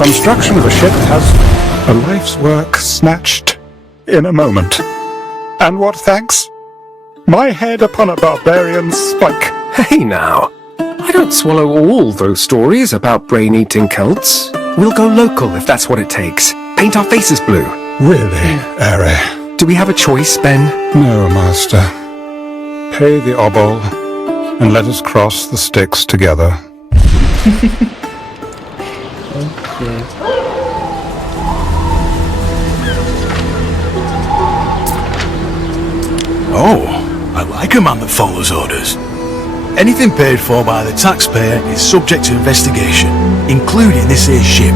Construction of a ship has a life's work snatched in a moment. And what thanks? My head upon a barbarian's spike. Hey now, I don't swallow all those stories about brain-eating Celts. We'll go local if that's what it takes. Paint our faces blue. Really, Ere? Do we have a choice, Ben? No, master. Pay the obol, and let us cross the Styx together. Oh, I like a man that follows orders. Anything paid for by the taxpayer is subject to investigation, including this here ship.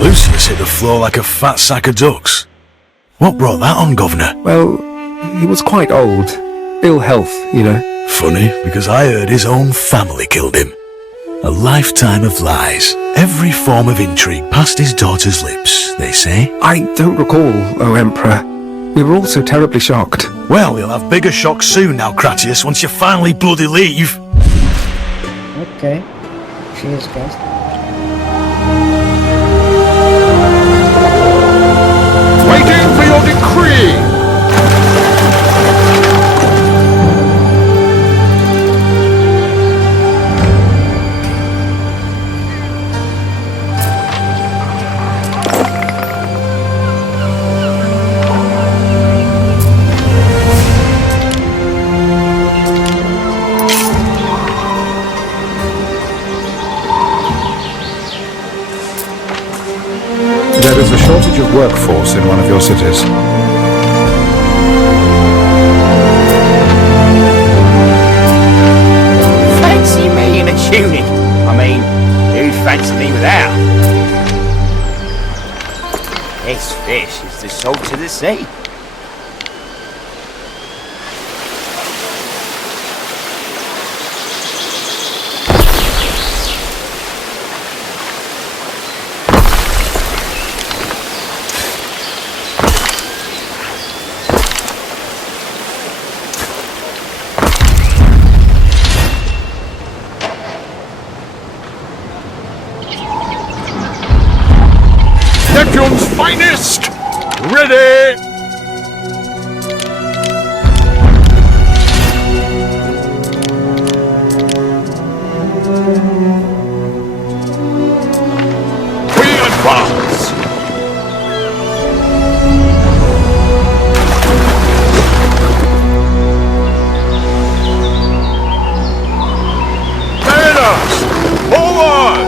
Lucius hit the floor like a fat sack of ducks. What brought that on, Governor? Well, he was quite old. Ill health, you know. Funny, because I heard his own family killed him. A lifetime of lies. Every form of intrigue past his daughter's lips, they say. I don't recall, O Emperor. We were all so terribly shocked. Well, we'll have bigger shocks soon now, Cratius, once you finally bloody leave. Okay. Cheers, guys. Waiting for your decree! There is a shortage of workforce in one of your cities. Fancy me in a tunic? I mean, who'd fancy me without? This fish is the salt of the sea. Neptune's finest! Ready! We advance! Mariners! Forward!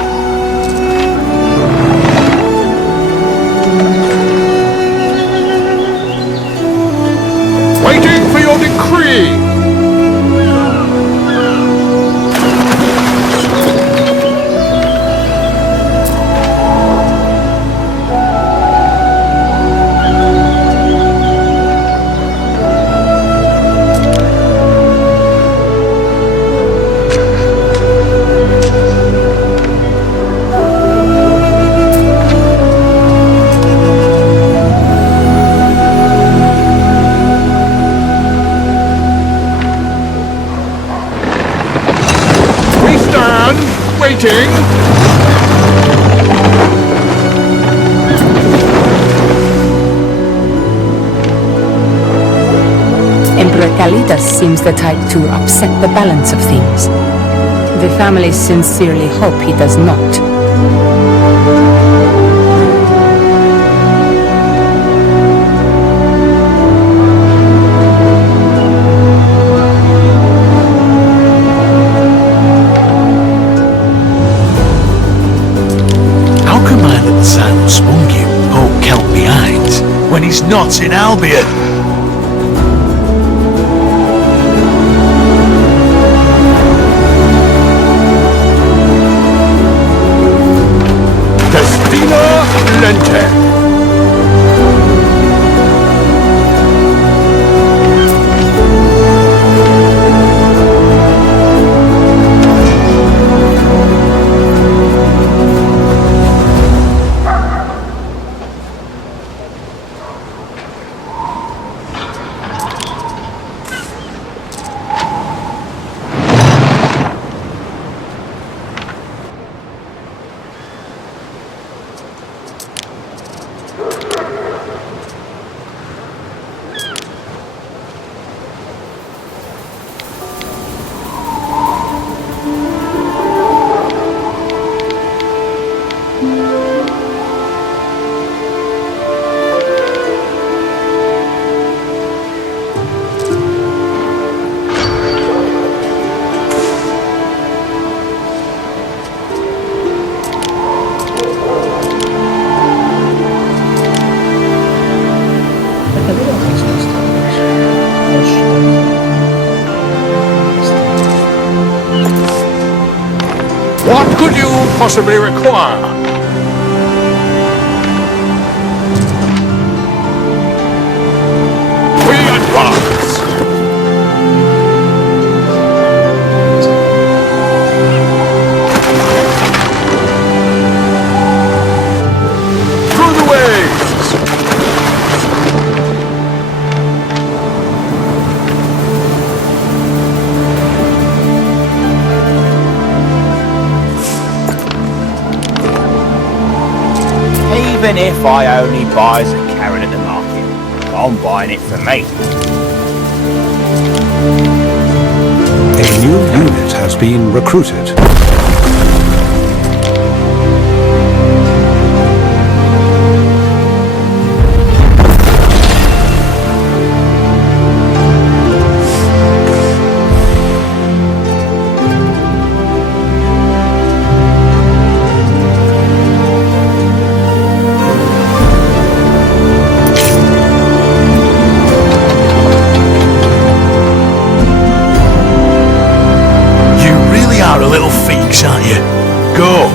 Waiting! Emperor Kalidas seems the type to upset the balance of things. The family sincerely hope he does not. How can my little Xylo Spunky poke Kelp behind when he's not in Albion? Lente. What could you possibly require? We advance! Through the waves! Even if I only buy as a carrot at the market, I'm buying it for me. A new unit has been recruited. Aren't you? Go!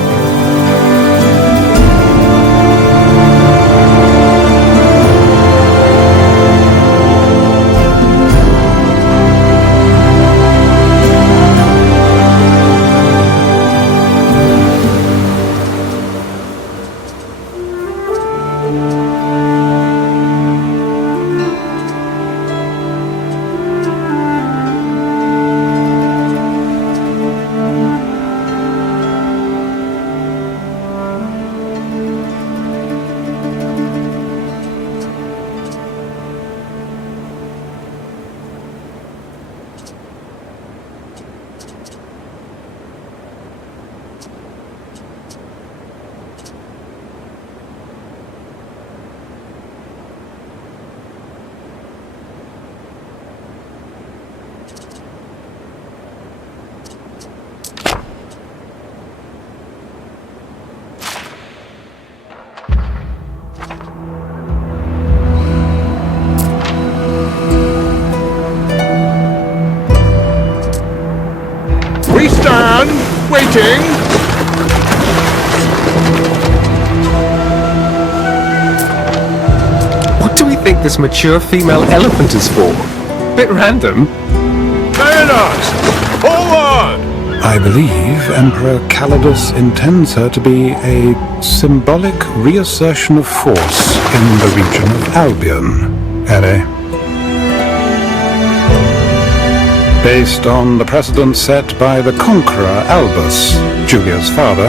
We stand, waiting. What do we think this mature female elephant is for? Bit random. Mariners, forward! I believe Emperor Kalidas intends her to be a symbolic reassertion of force in the region of Albion, Ere. based on the precedent set by the conqueror Albus, Julia's father,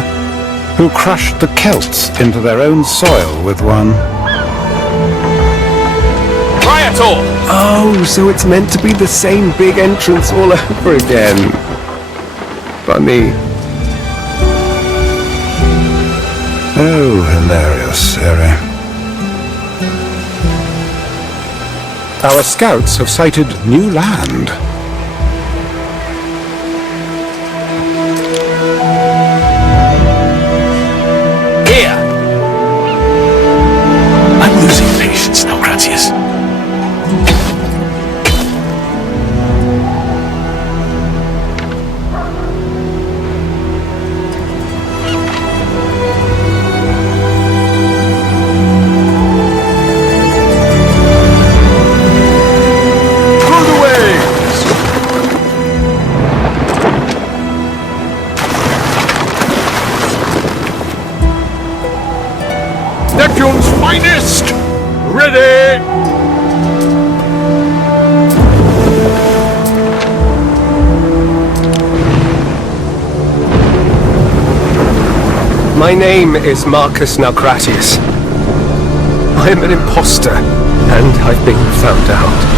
who crushed the Celts into their own soil with one. Oh, so it's meant to be the same big entrance all over again. Funny. Oh, hilarious, Ere. Our scouts have sighted new land. Here! I'm losing patience, Naukratius. Neptune's finest! Ready! My name is Marcus Naukratius. I am an imposter, and I've been found out.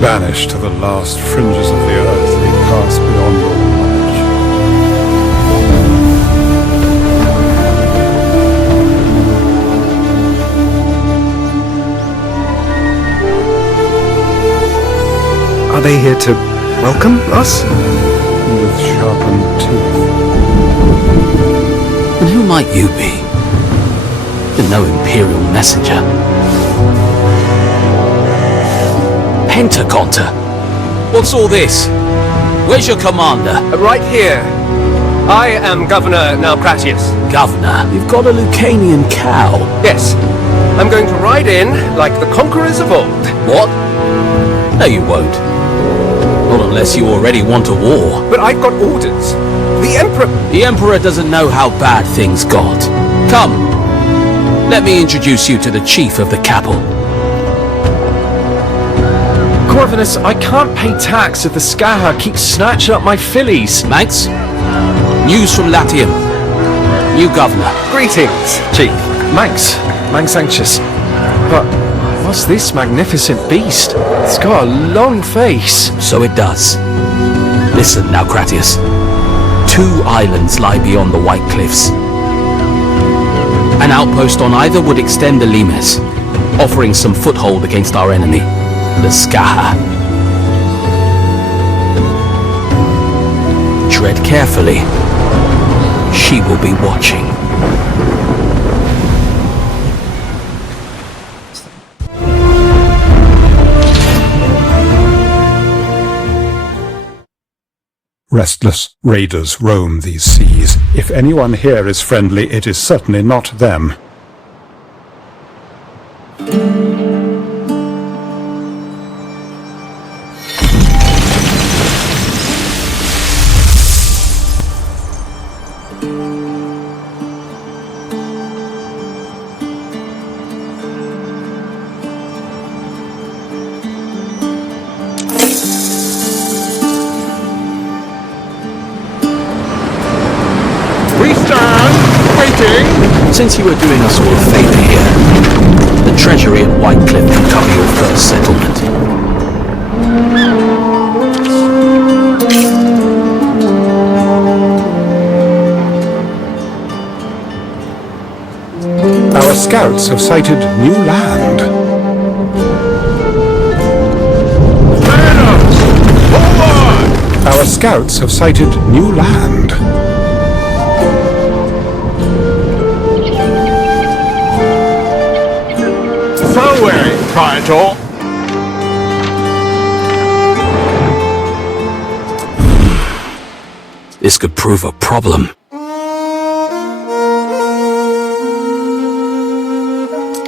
Banished to the last fringes of the earth, we pass beyond all knowledge. Are they here to welcome us? With sharpened teeth. And who might you be? You're no Imperial messenger. Pentaconter? What's all this? Where's your commander? Right here. I am Governor Naukratius. Governor? You've got a Lucanian cow. Yes. I'm going to ride in like the conquerors of old. What? No, you won't. Not unless you already want a war. But I've got orders. The Emperor... The Emperor doesn't know how bad things got. Come. Let me introduce you to the chief of the capital. Corvinus, I can't pay tax if the Skaha keeps snatching up my fillies. Manx? News from Latium. New governor. Greetings, Chief. Manx anxious. But what's this magnificent beast? It's got a long face. So it does. Listen, Naukratius. 2 islands lie beyond the White Cliffs. An outpost on either would extend the limes, offering some foothold against our enemy, the Skaha. Tread carefully. She will be watching. Restless raiders roam these seas. If anyone here is friendly, it is certainly not them. Since you are doing us all a favour here, the treasury at Whitecliff can cover your first settlement. Our scouts have sighted new land. Our scouts have sighted new land. Forward, Praetor! This could prove a problem.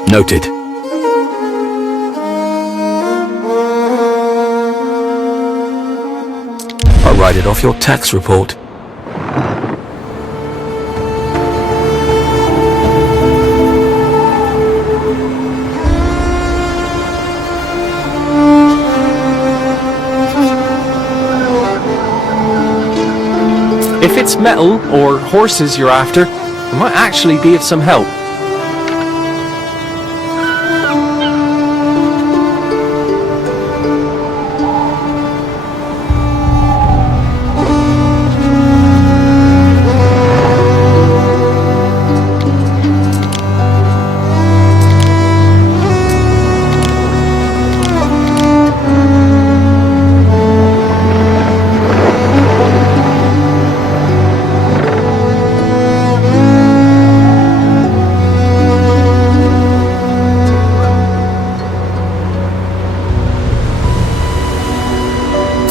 Noted. I'll write it off your tax report. If it's metal or horses you're after, it might actually be of some help.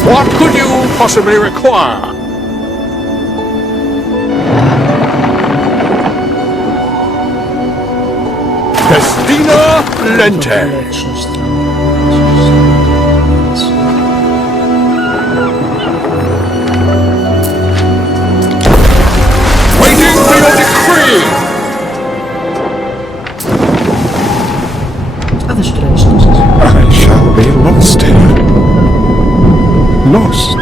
What could you possibly require? Festina Lente. Waiting for your decree. I shall be lost here. Lost.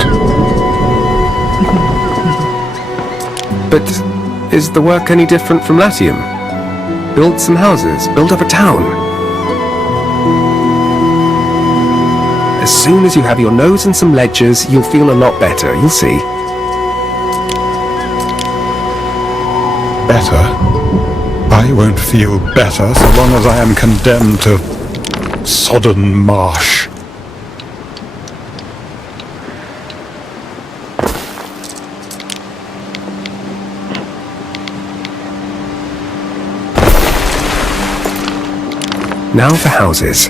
But is the work any different from Latium? Build some houses, build up a town. As soon as you have your nose and some ledgers, you'll feel a lot better, you'll see. Better? I won't feel better so long as I am condemned to sodden marsh. Now for houses.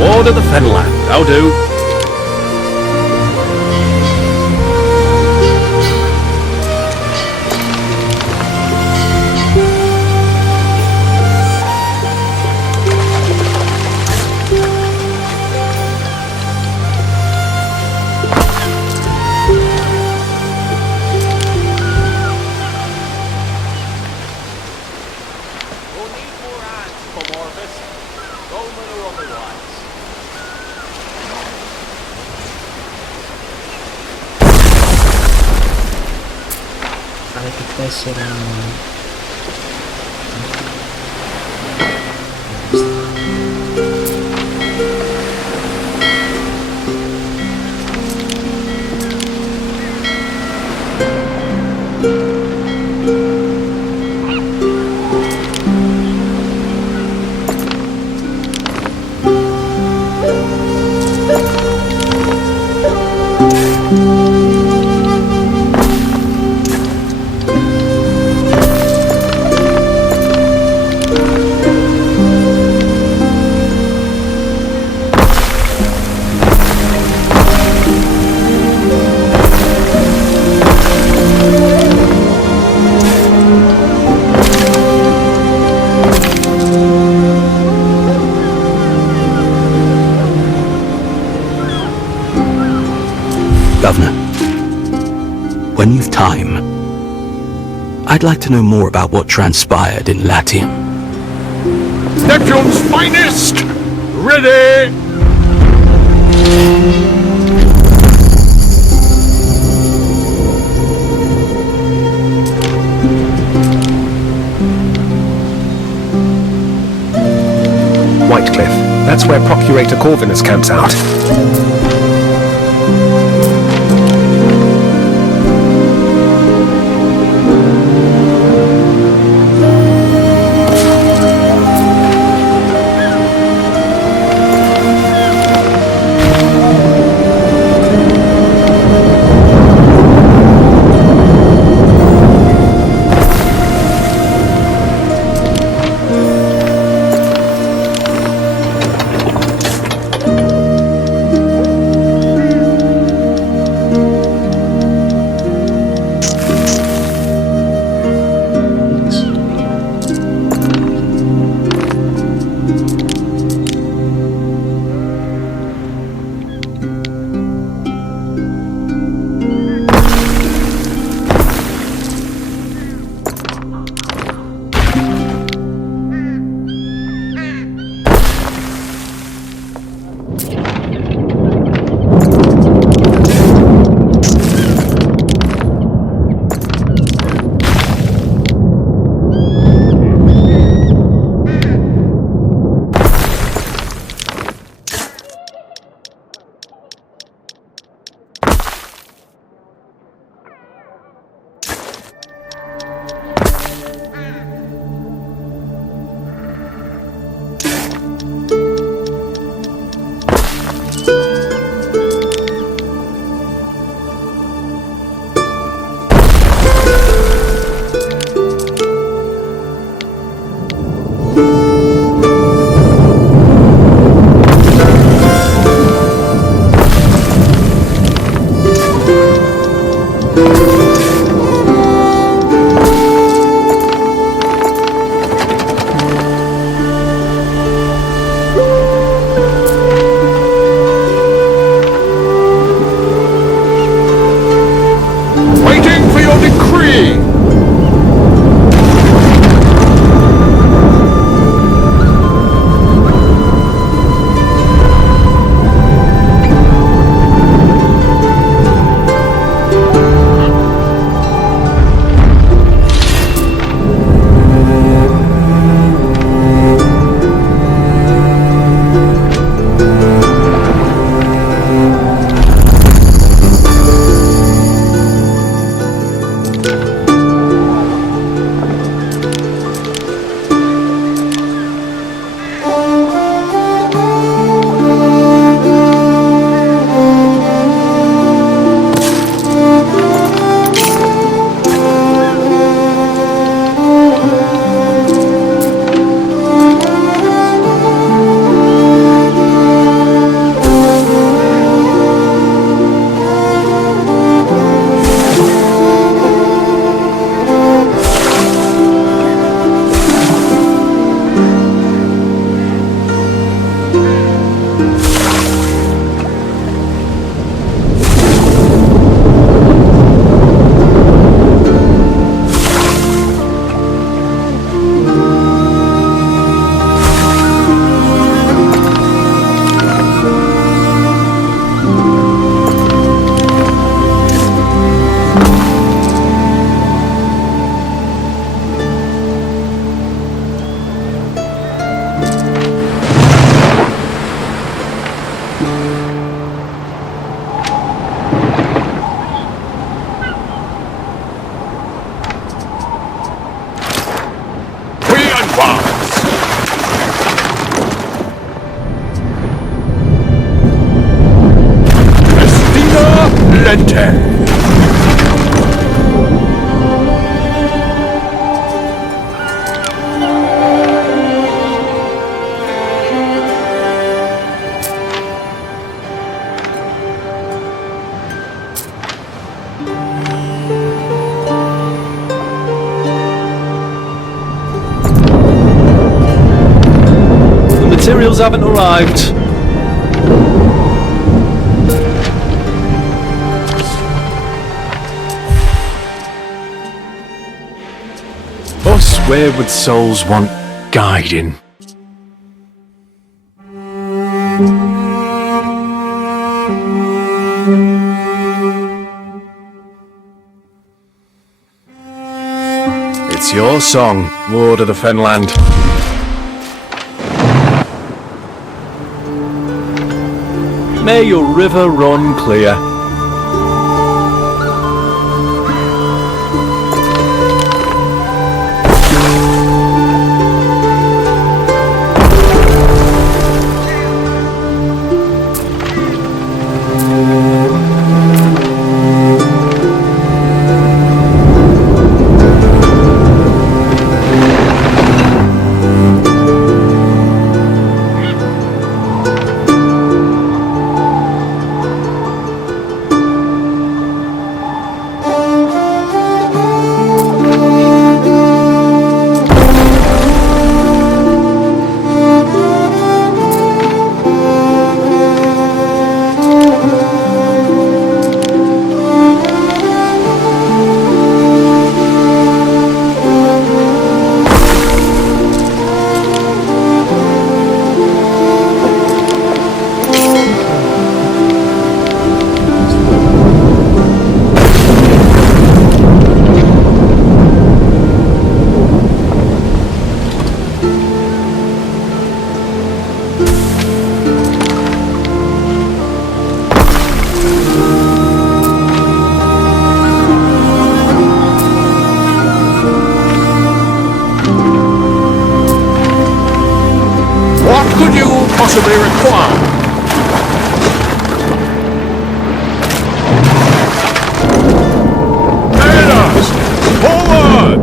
Order the Fenland, I'll do. when you've time, I'd like to know more about what transpired in Latium. Neptune's finest! Ready! Whitecliff. That's where Procurator Corvinus camps out. Materials haven't arrived. Where would souls want guiding? It's your song, Lord of the Fenland. May your river run clear. Possibly require. Sailors, forward!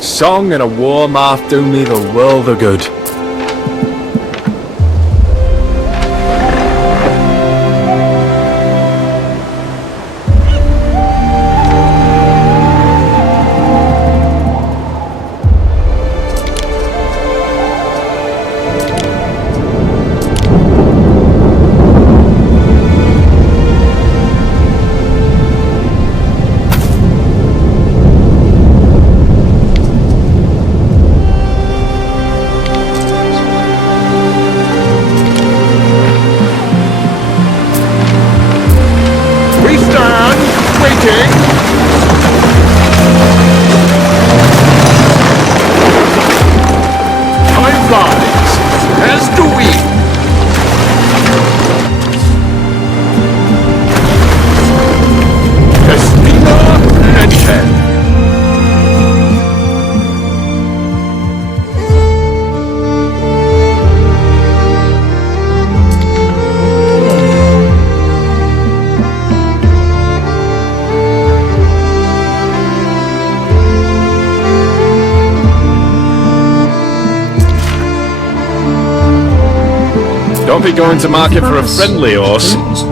Song and a warm hearth do me the world of good. Don't be going to market for a friendly horse. Time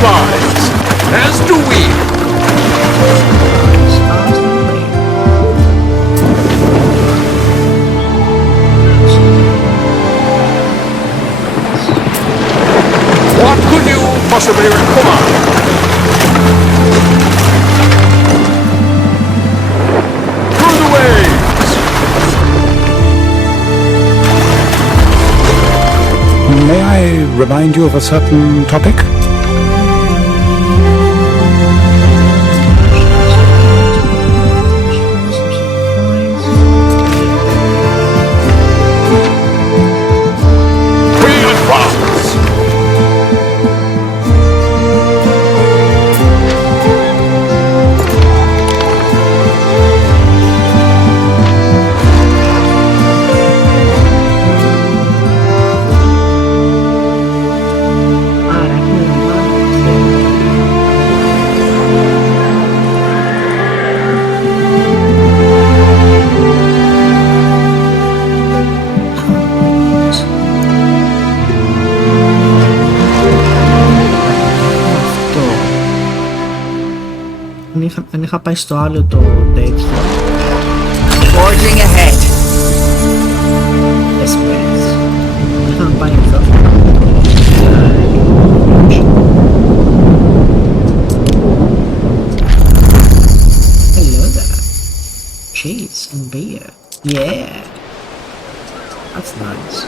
flies, as do we. What could you possibly require? Through the waves! May I remind you of a certain topic? αν είχα πάει στο άλλο το τέτοιο. Forging ahead. Εσπέρες. Είχαμε πάει εδώ. Hello there. Cheese and beer. Yeah. That's nice.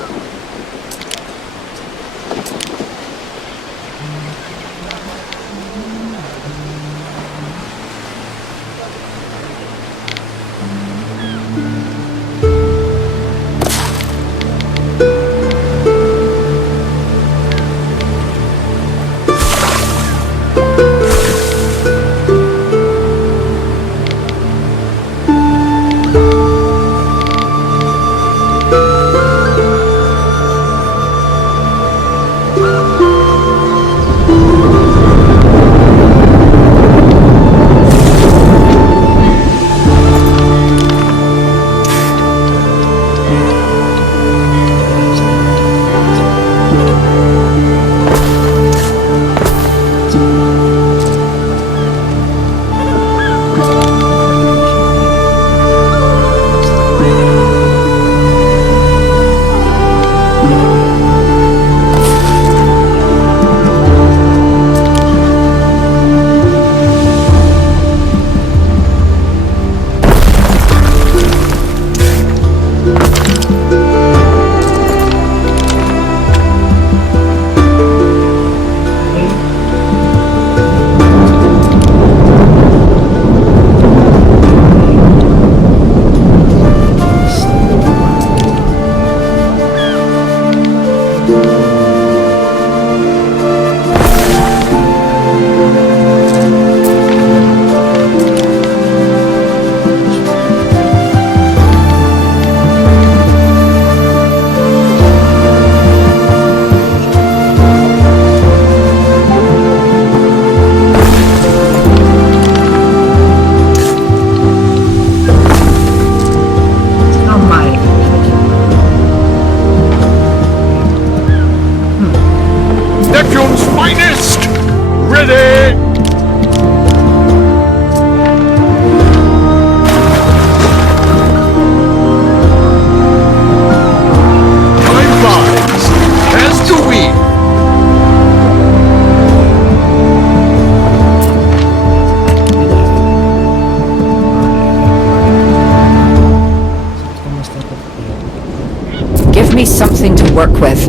Me something to work with.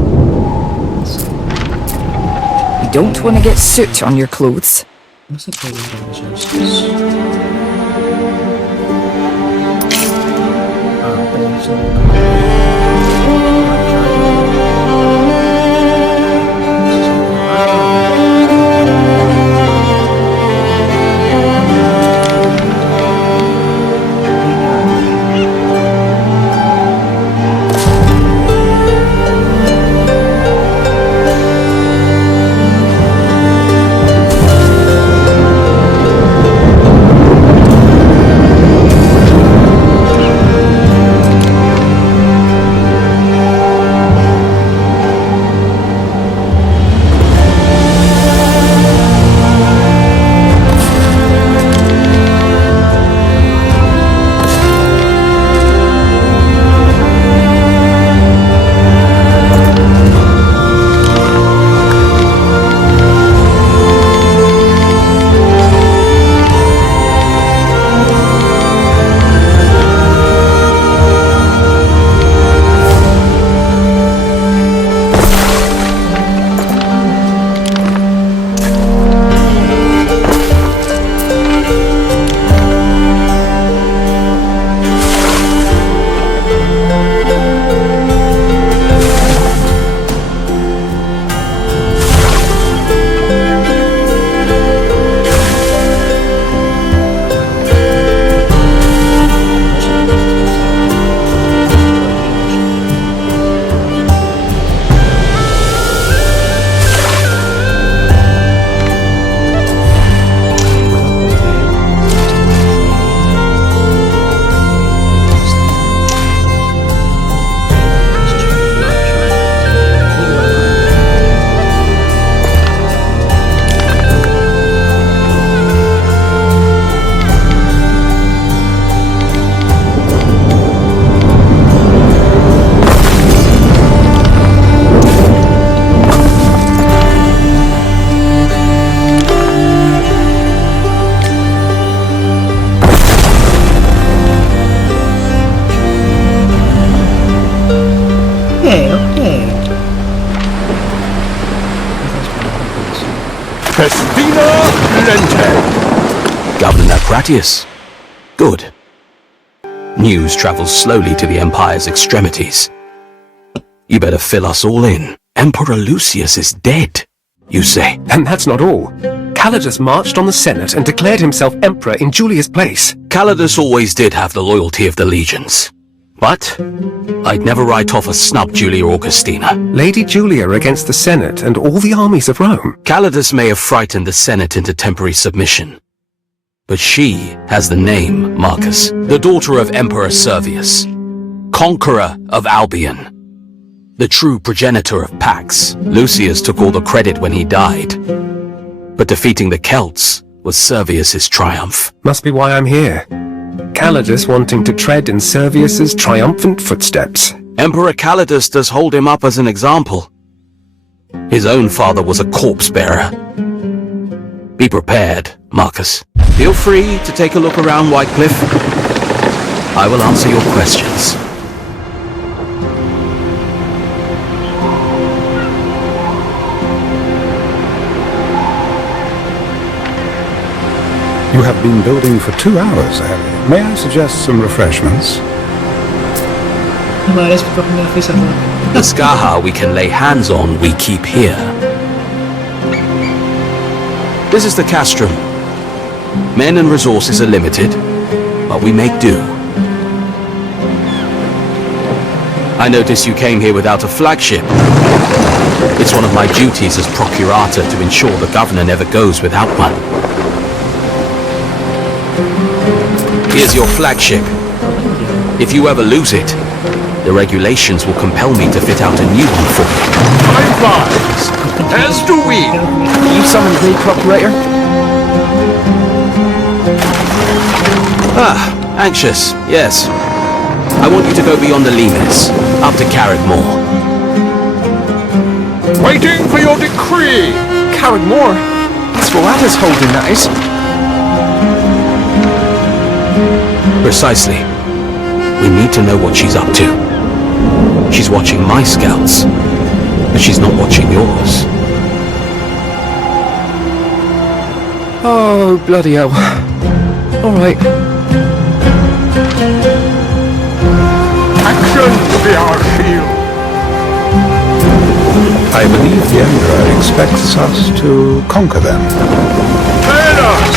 You don't want to get soot on your clothes. Festina Lente. Governor Naukratius. Good. News travels slowly to the Empire's extremities. You better fill us all in. Emperor Lucius is dead, you say? And that's not all. Calidus marched on the Senate and declared himself emperor in Julia's place. Calidus always did have the loyalty of the legions. But I'd never write off a snub Julia Augustina. Lady Julia against the Senate and all the armies of Rome. Calidus may have frightened the Senate into temporary submission. But she has the name, Marcus. The daughter of Emperor Servius. Conqueror of Albion. The true progenitor of Pax. Lucius took all the credit when he died. But defeating the Celts was Servius's triumph. Must be why I'm here. Calidus wanting to tread in Servius's triumphant footsteps. Emperor Calidus does hold him up as an example. His own father was a corpse-bearer. Be prepared, Marcus. Feel free to take a look around Whitecliff. I will answer your questions. You have been building for 2 hours, Harry. May I suggest some refreshments? The Skaha we can lay hands on, we keep here. This is the castrum. Men and resources are limited, but we make do. I notice you came here without a flagship. It's one of my duties as procurator to ensure the governor never goes without one. Here's your flagship. If you ever lose it, the regulations will compel me to fit out a new one for you. Time flies, as do we. You summoned me, Procurator? Ah, anxious, yes. I want you to go beyond the Limes, up to Carrickmore. Waiting for your decree. Carrickmore? That's Roada's holding, that is. Precisely. We need to know what she's up to. She's watching my scouts, but she's not watching yours. Oh, bloody hell. All right. Action be our shield. I believe the Emperor expects us to conquer them. Us!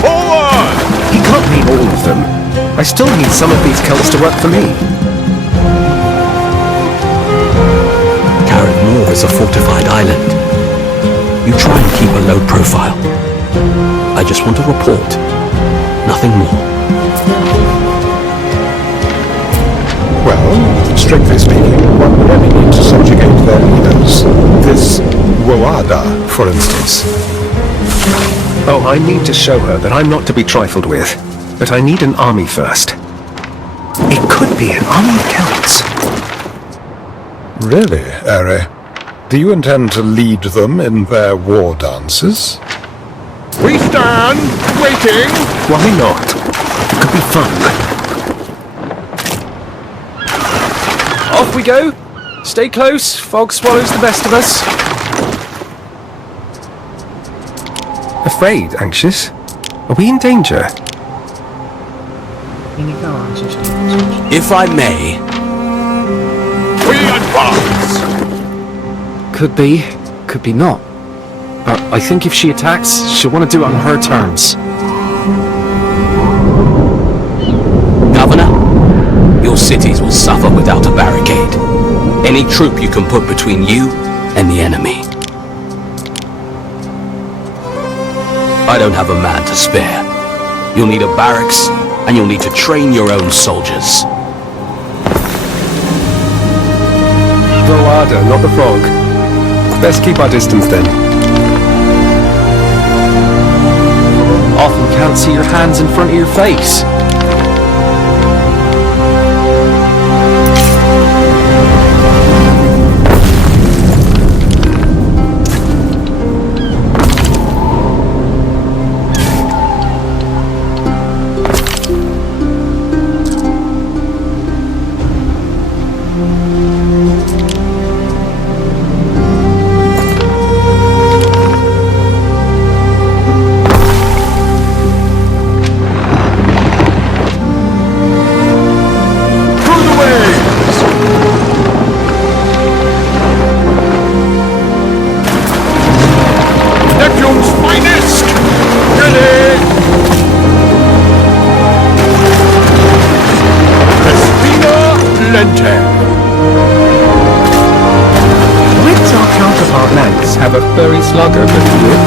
Forward! He can't mean all of them. I still need some of these Celts to work for me. Carrickmore is a fortified island. You try and keep a low profile. I just want a report. Nothing more. Well, strictly speaking, one would only need to subjugate their leaders. This Woada, for instance. Oh, I need to show her that I'm not to be trifled with. But I need an army first. It could be an army of Celts. Really, Harry? Do you intend to lead them in their war dances? We stand, waiting. Why not? It could be fun. Off we go. Stay close. Fog swallows the best of us. Afraid, anxious? Are we in danger? If I may, We advance. Could be not. But I think if she attacks, she'll want to do it on her terms. Governor, your cities will suffer without a barricade. Any troop you can put between you and the enemy. I don't have a man to spare. You'll need a barracks, and you'll need to train your own soldiers. Roada, not the frog. Best keep our distance then. Often can't see your hands in front of your face. Knights have a furry slug over here.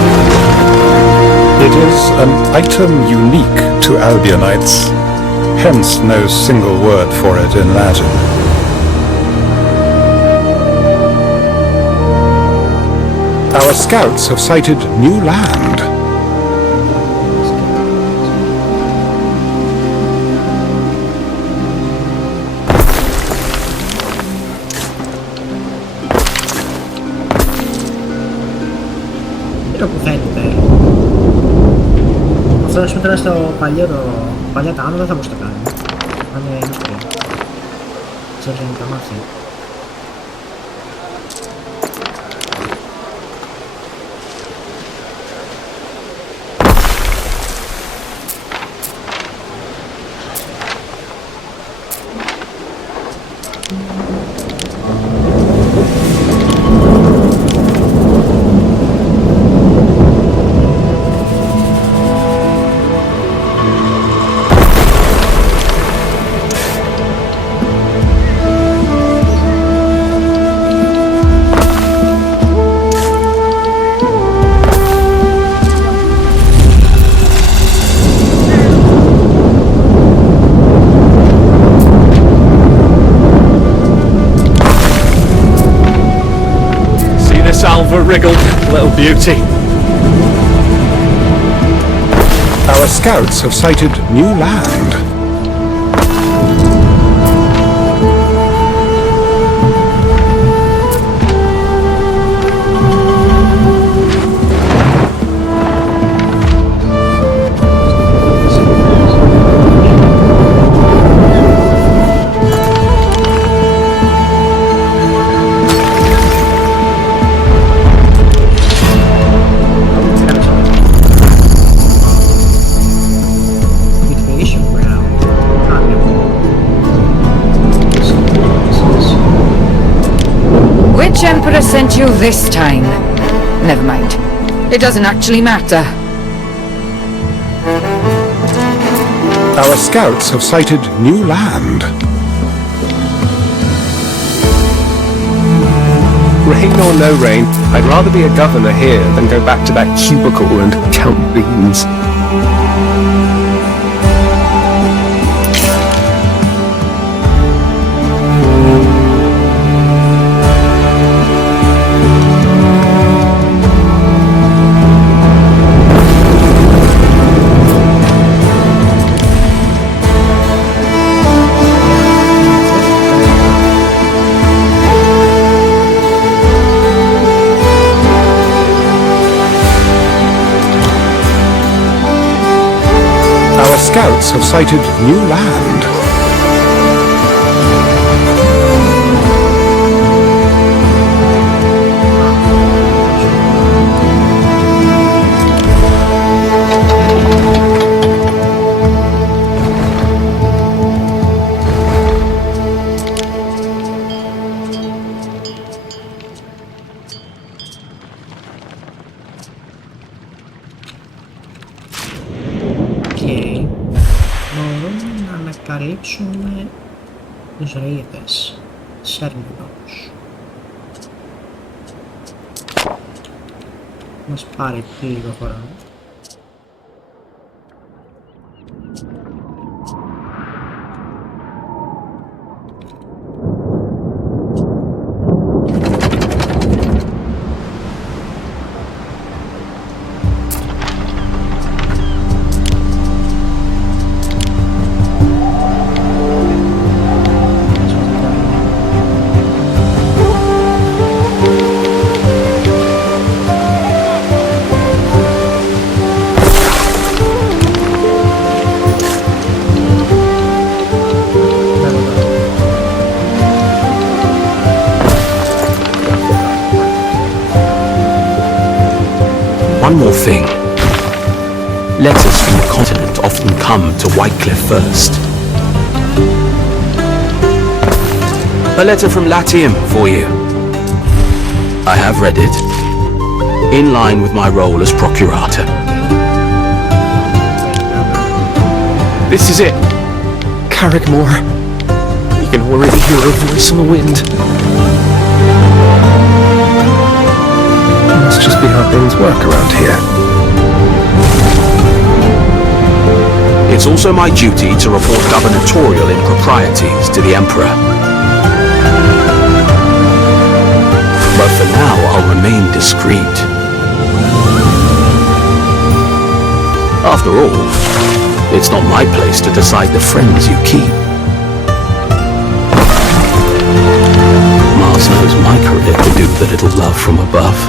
It is an item unique to Albionites, hence no single word for it in Latin. Our scouts have sighted new land. Που φαίνεται. Αυτό να τώρα στο παλιά τα Anno δεν θα μπορούσε να το κάνει. Θα είναι δύσκολο. Ξέρετε είναι τα μάτια. Wriggled little beauty. Our scouts have sighted new land. Which emperor sent you this time? Never mind. It doesn't actually matter. Our scouts have sighted new land. Rain or no rain, I'd rather be a governor here than go back to that cubicle and count beans. Scouts have sighted new land. Καλύψουμε τους ρεΐδες, σέρνιδος. Μας πάρει λίγο χρόνο. One more thing. Letters from the continent often come to Whitecliff first. A letter from Latium for you. I have read it, in line with my role as procurator. This is it. Carrickmore. You can already hear a voice on the wind. things work around here. It's also my duty to report gubernatorial improprieties to the Emperor. But for now, I'll remain discreet. After all, it's not my place to decide the friends you keep. Mars knows my career could do with a little love from above.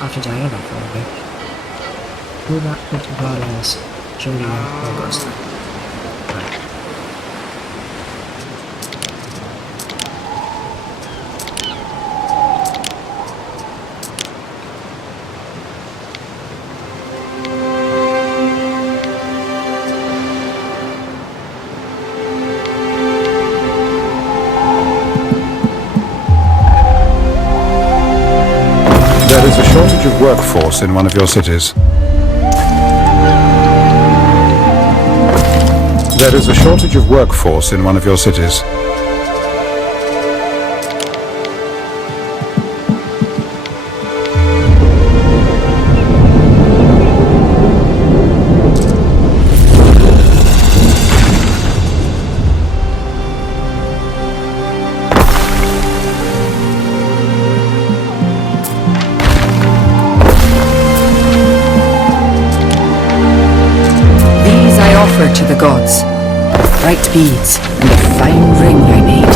After Diana for a bit. Who that put the as Julia Augusta? Right. There is a shortage of workforce in one of your cities. There is a shortage of workforce in one of your cities. To the gods, bright beads, and a fine ring I made.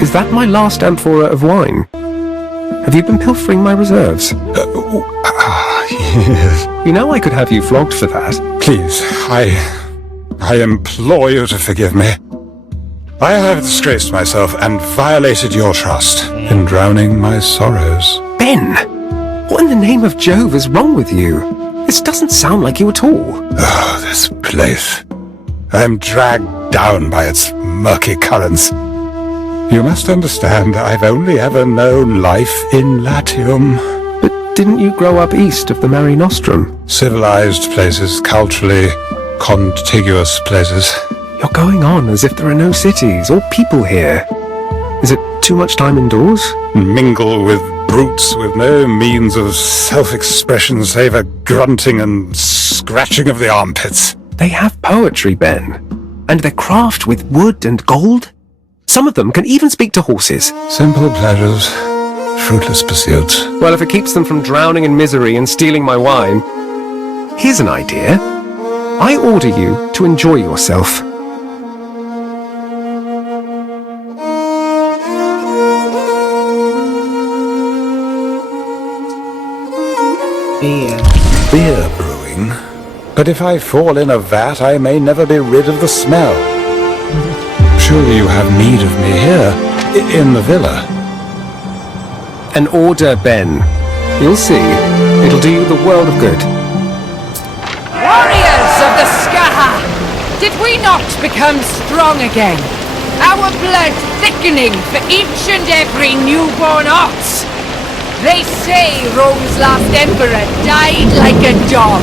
Is that my last amphora of wine? Have you been pilfering my reserves? Yes. You know I could have you flogged for that. Please, I implore you to forgive me. I have disgraced myself and violated your trust in drowning my sorrows. Ben! What in the name of Jove is wrong with you? This doesn't sound like you at all. Oh, this place. I am dragged down by its murky currents. You must understand I've only ever known life in Latium. But Didn't you grow up east of the Mare Nostrum? Civilized places, culturally contiguous places. You're going on as if there are no cities or people here. Is it too much time indoors? Mingle with brutes with no means of self-expression save a grunting and scratching of the armpits. They have poetry, Ben. And their craft with wood and gold. Some of them can even speak to horses. Simple pleasures, fruitless pursuits. Well, if it keeps them from drowning in misery and stealing my wine. Here's an idea. I order you to enjoy yourself. Beer brewing? But if I fall in a vat, I may never be rid of the smell. Surely you have need of me here, in the villa. An order, Ben. You'll see. It'll do you the world of good. Warriors of the Skaha! Did we not become strong again? Our blood thickening for each and every newborn ox? They say Rome's last emperor died like a dog.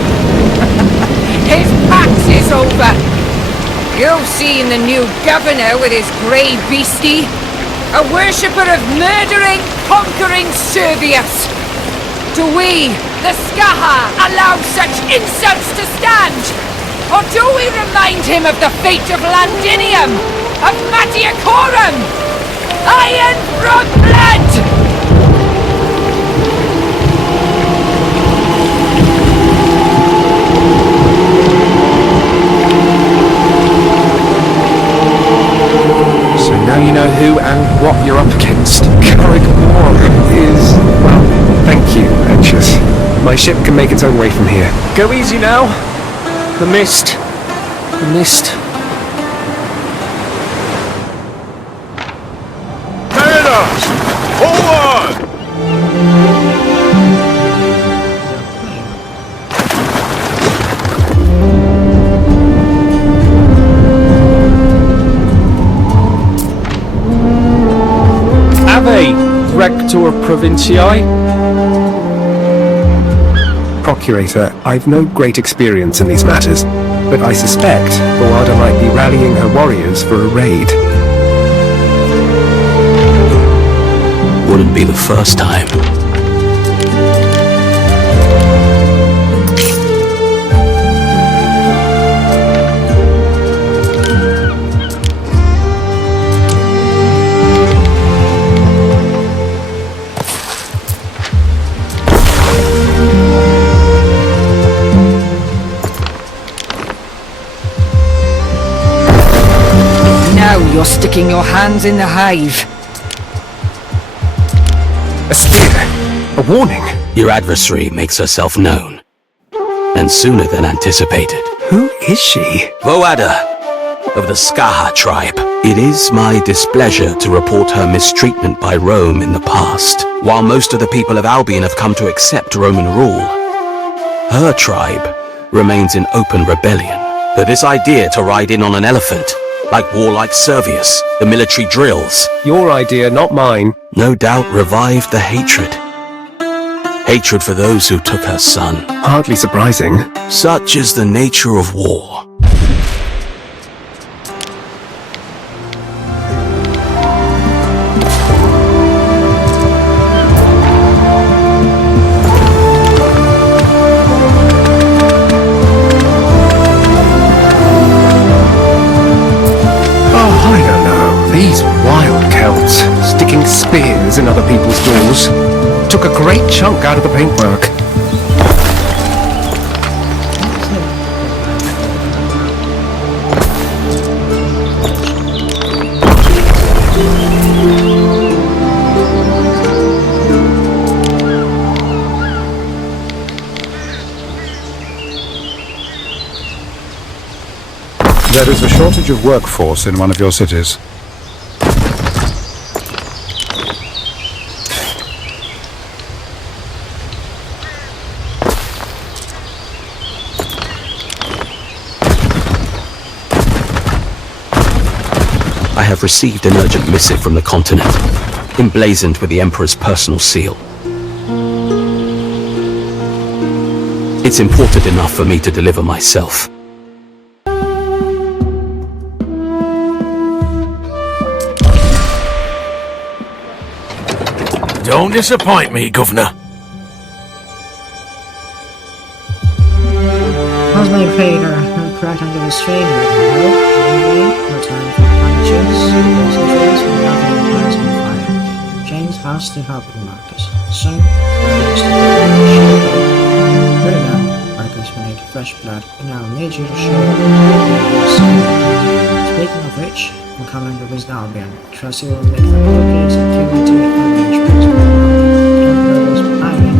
His pax is over. You've seen the new governor with his grey beastie. A worshipper of murdering, conquering Servius. Do we, the Skaha, allow such insults to stand? Or do we remind him of the fate of Landinium, of Matiacorum? Iron from blood! So now you know who and what you're up against. Carrick War is... well, thank you, Anxious. My ship can make its own way from here. Go easy now. The mist. The mist. Sailors! Forward! Rector Provinciae? Procurator, I've no great experience in these matters, but I suspect Boada might be rallying her warriors for a raid. Wouldn't be the first time. You're sticking your hands in the hive. A spear. A warning. Your adversary makes herself known. And sooner than anticipated. Who is she? Boada, of the Skaha tribe. It is my displeasure to report her mistreatment by Rome in the past. While most of the people of Albion have come to accept Roman rule, her tribe remains in open rebellion. But this idea to ride in on an elephant, like warlike Servius, the military drills. Your idea, not mine. No doubt revived the hatred. Hatred for those who took her son. Hardly surprising. Such is the nature of war. These wild Celts, sticking spears in other people's doors, took a great chunk out of the paintwork. There is a shortage of workforce in one of your cities. I have received an urgent missive from the continent, emblazoned with the Emperor's personal seal. It's important enough for me to deliver myself. Don't disappoint me, Governor. How's my failure? I'm cracked under the strain right now. Anyway, no time for punches. Concentrates on having the plans on fire. James has to help with Marcus. Soon, Marcus to Marcus will make fresh blood, but now I need you to show Speaking of which, I'm coming to visit Albion. Trust you will make the appropriate security arrangements. Don't nervous, I am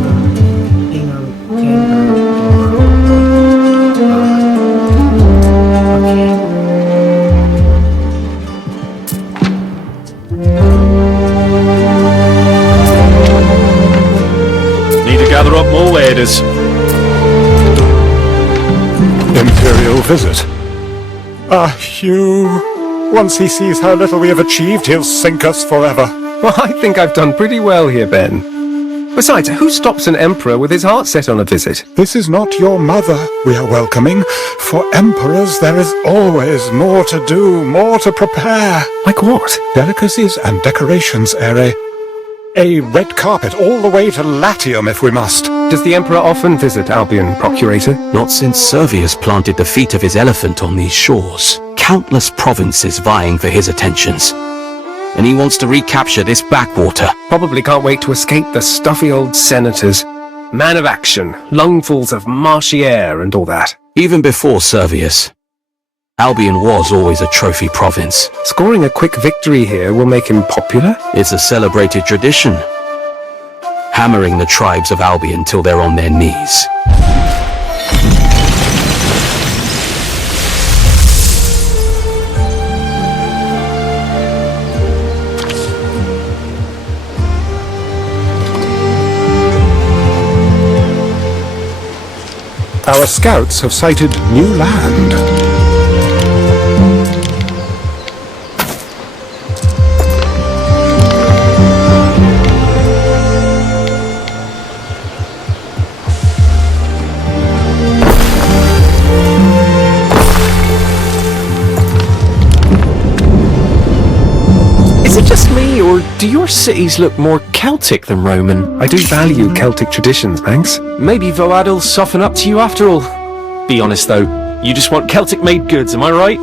Need to gather up more waders. Imperial visit. Hugh. Once he sees how little we have achieved, he'll sink us forever. Well, I think I've done pretty well here, Ben. Besides, who stops an emperor with his heart set on a visit? This is not your mother we are welcoming. For emperors there is always more to do, more to prepare. Like what? Delicacies and decorations, Ere. A red carpet all the way to Latium if we must. Does the emperor often visit Albion, Procurator? Not since Servius planted the feet of his elephant on these shores. Countless provinces vying for his attentions. And he wants to recapture this backwater. Probably can't wait to escape the stuffy old senators. Man of action, lungfuls of marshy air and all that. Even before Servius, Albion was always a trophy province. Scoring a quick victory here will make him popular? It's a celebrated tradition. Hammering the tribes of Albion till they're on their knees. Our scouts have sighted new land. Is it just me, or do your cities look more Celtic than Roman? I do value Celtic traditions, thanks. Maybe Voad'll soften up to you after all. Be honest though, you just want Celtic-made goods, am I right?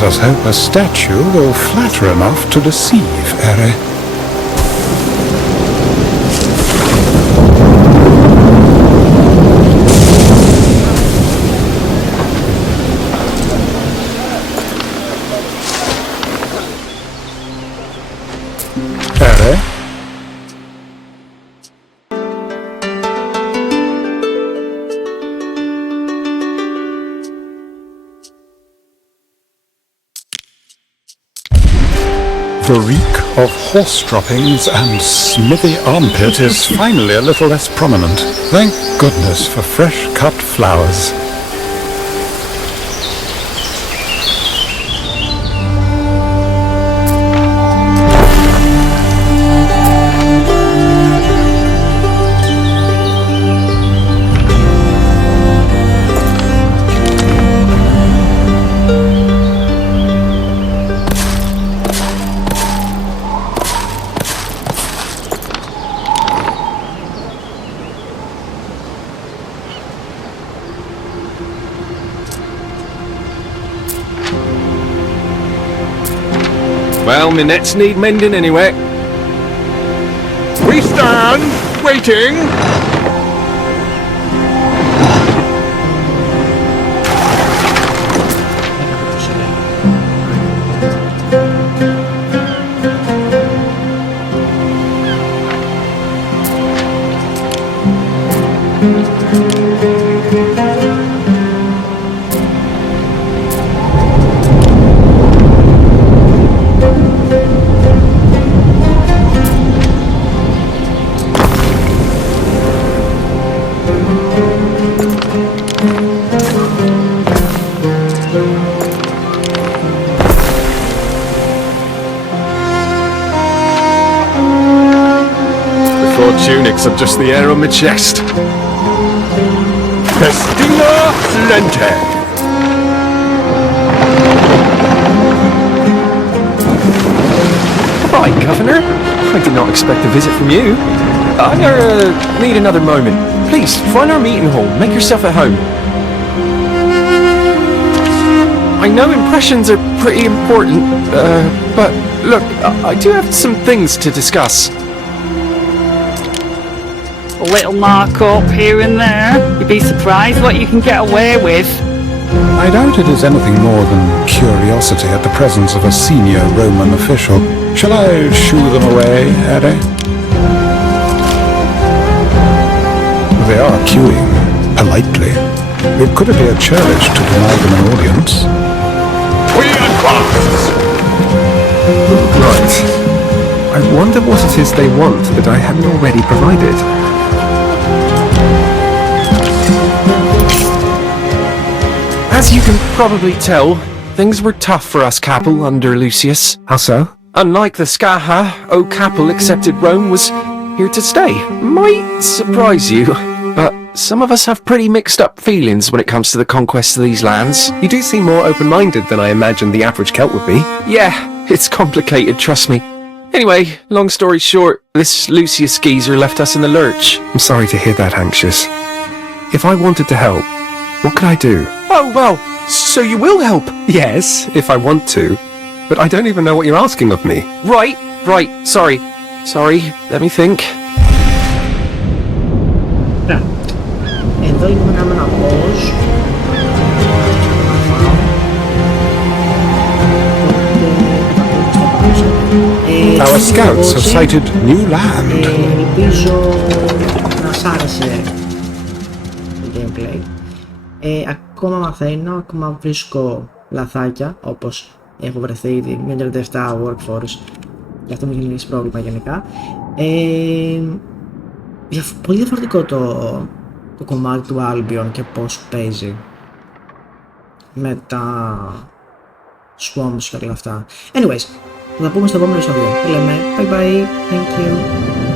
Let us hope a statue will flatter enough to deceive Ere. Ere? The reek of horse droppings and smithy armpit is finally a little less prominent. Thank goodness for fresh cut flowers. Well, my nets need mending anyway. We stand, waiting. Tunics are just the air on my chest. Festina Lente. Right, Governor. I did not expect a visit from you. I need another moment. Please, find our meeting hall. Make yourself at home. I know impressions are pretty important, but look, I do have some things to discuss. A little mark-up here and there. You'd be surprised what you can get away with. I doubt it is anything more than curiosity at the presence of a senior Roman official. Shall I shoo them away, Ere? They are queuing, politely. It could appear churlish to deny them an audience. We advance! Right. I wonder what it is they want that I haven't already provided. As you can probably tell, things were tough for us Capel under Lucius. How so? Unlike the Scaha, O Capel accepted Rome was here to stay. Might surprise you, but some of us have pretty mixed up feelings when it comes to the conquest of these lands. You do seem more open-minded than I imagined the average Celt would be. Yeah, it's complicated, trust me. Anyway, long story short, this Lucius geezer left us in the lurch. I'm sorry to hear that, Anxious. If I wanted to help, what could I do? Oh, well, so you will help? Yes, if I want to. But I don't even know what you're asking of me. Right, sorry, let me think. Εδώ λοιπόν κάνουμε ένα pause. Our scouts have sighted new land. Ελπίζω να σ' άρεσε το gameplay. Ακόμα μαθαίνω, ακόμα βρίσκω λαθάκια, όπως έχω βρεθεί ήδη με 37 workforce. Γι' αυτό μου γίνει πρόβλημα γενικά. Πολύ διαφορετικό το κομμάτι του Albion και πώς παίζει με τα swarms και όλα αυτά. Anyways, θα τα πούμε στο επόμενο επεισόδιο. Λέμε bye bye, thank you.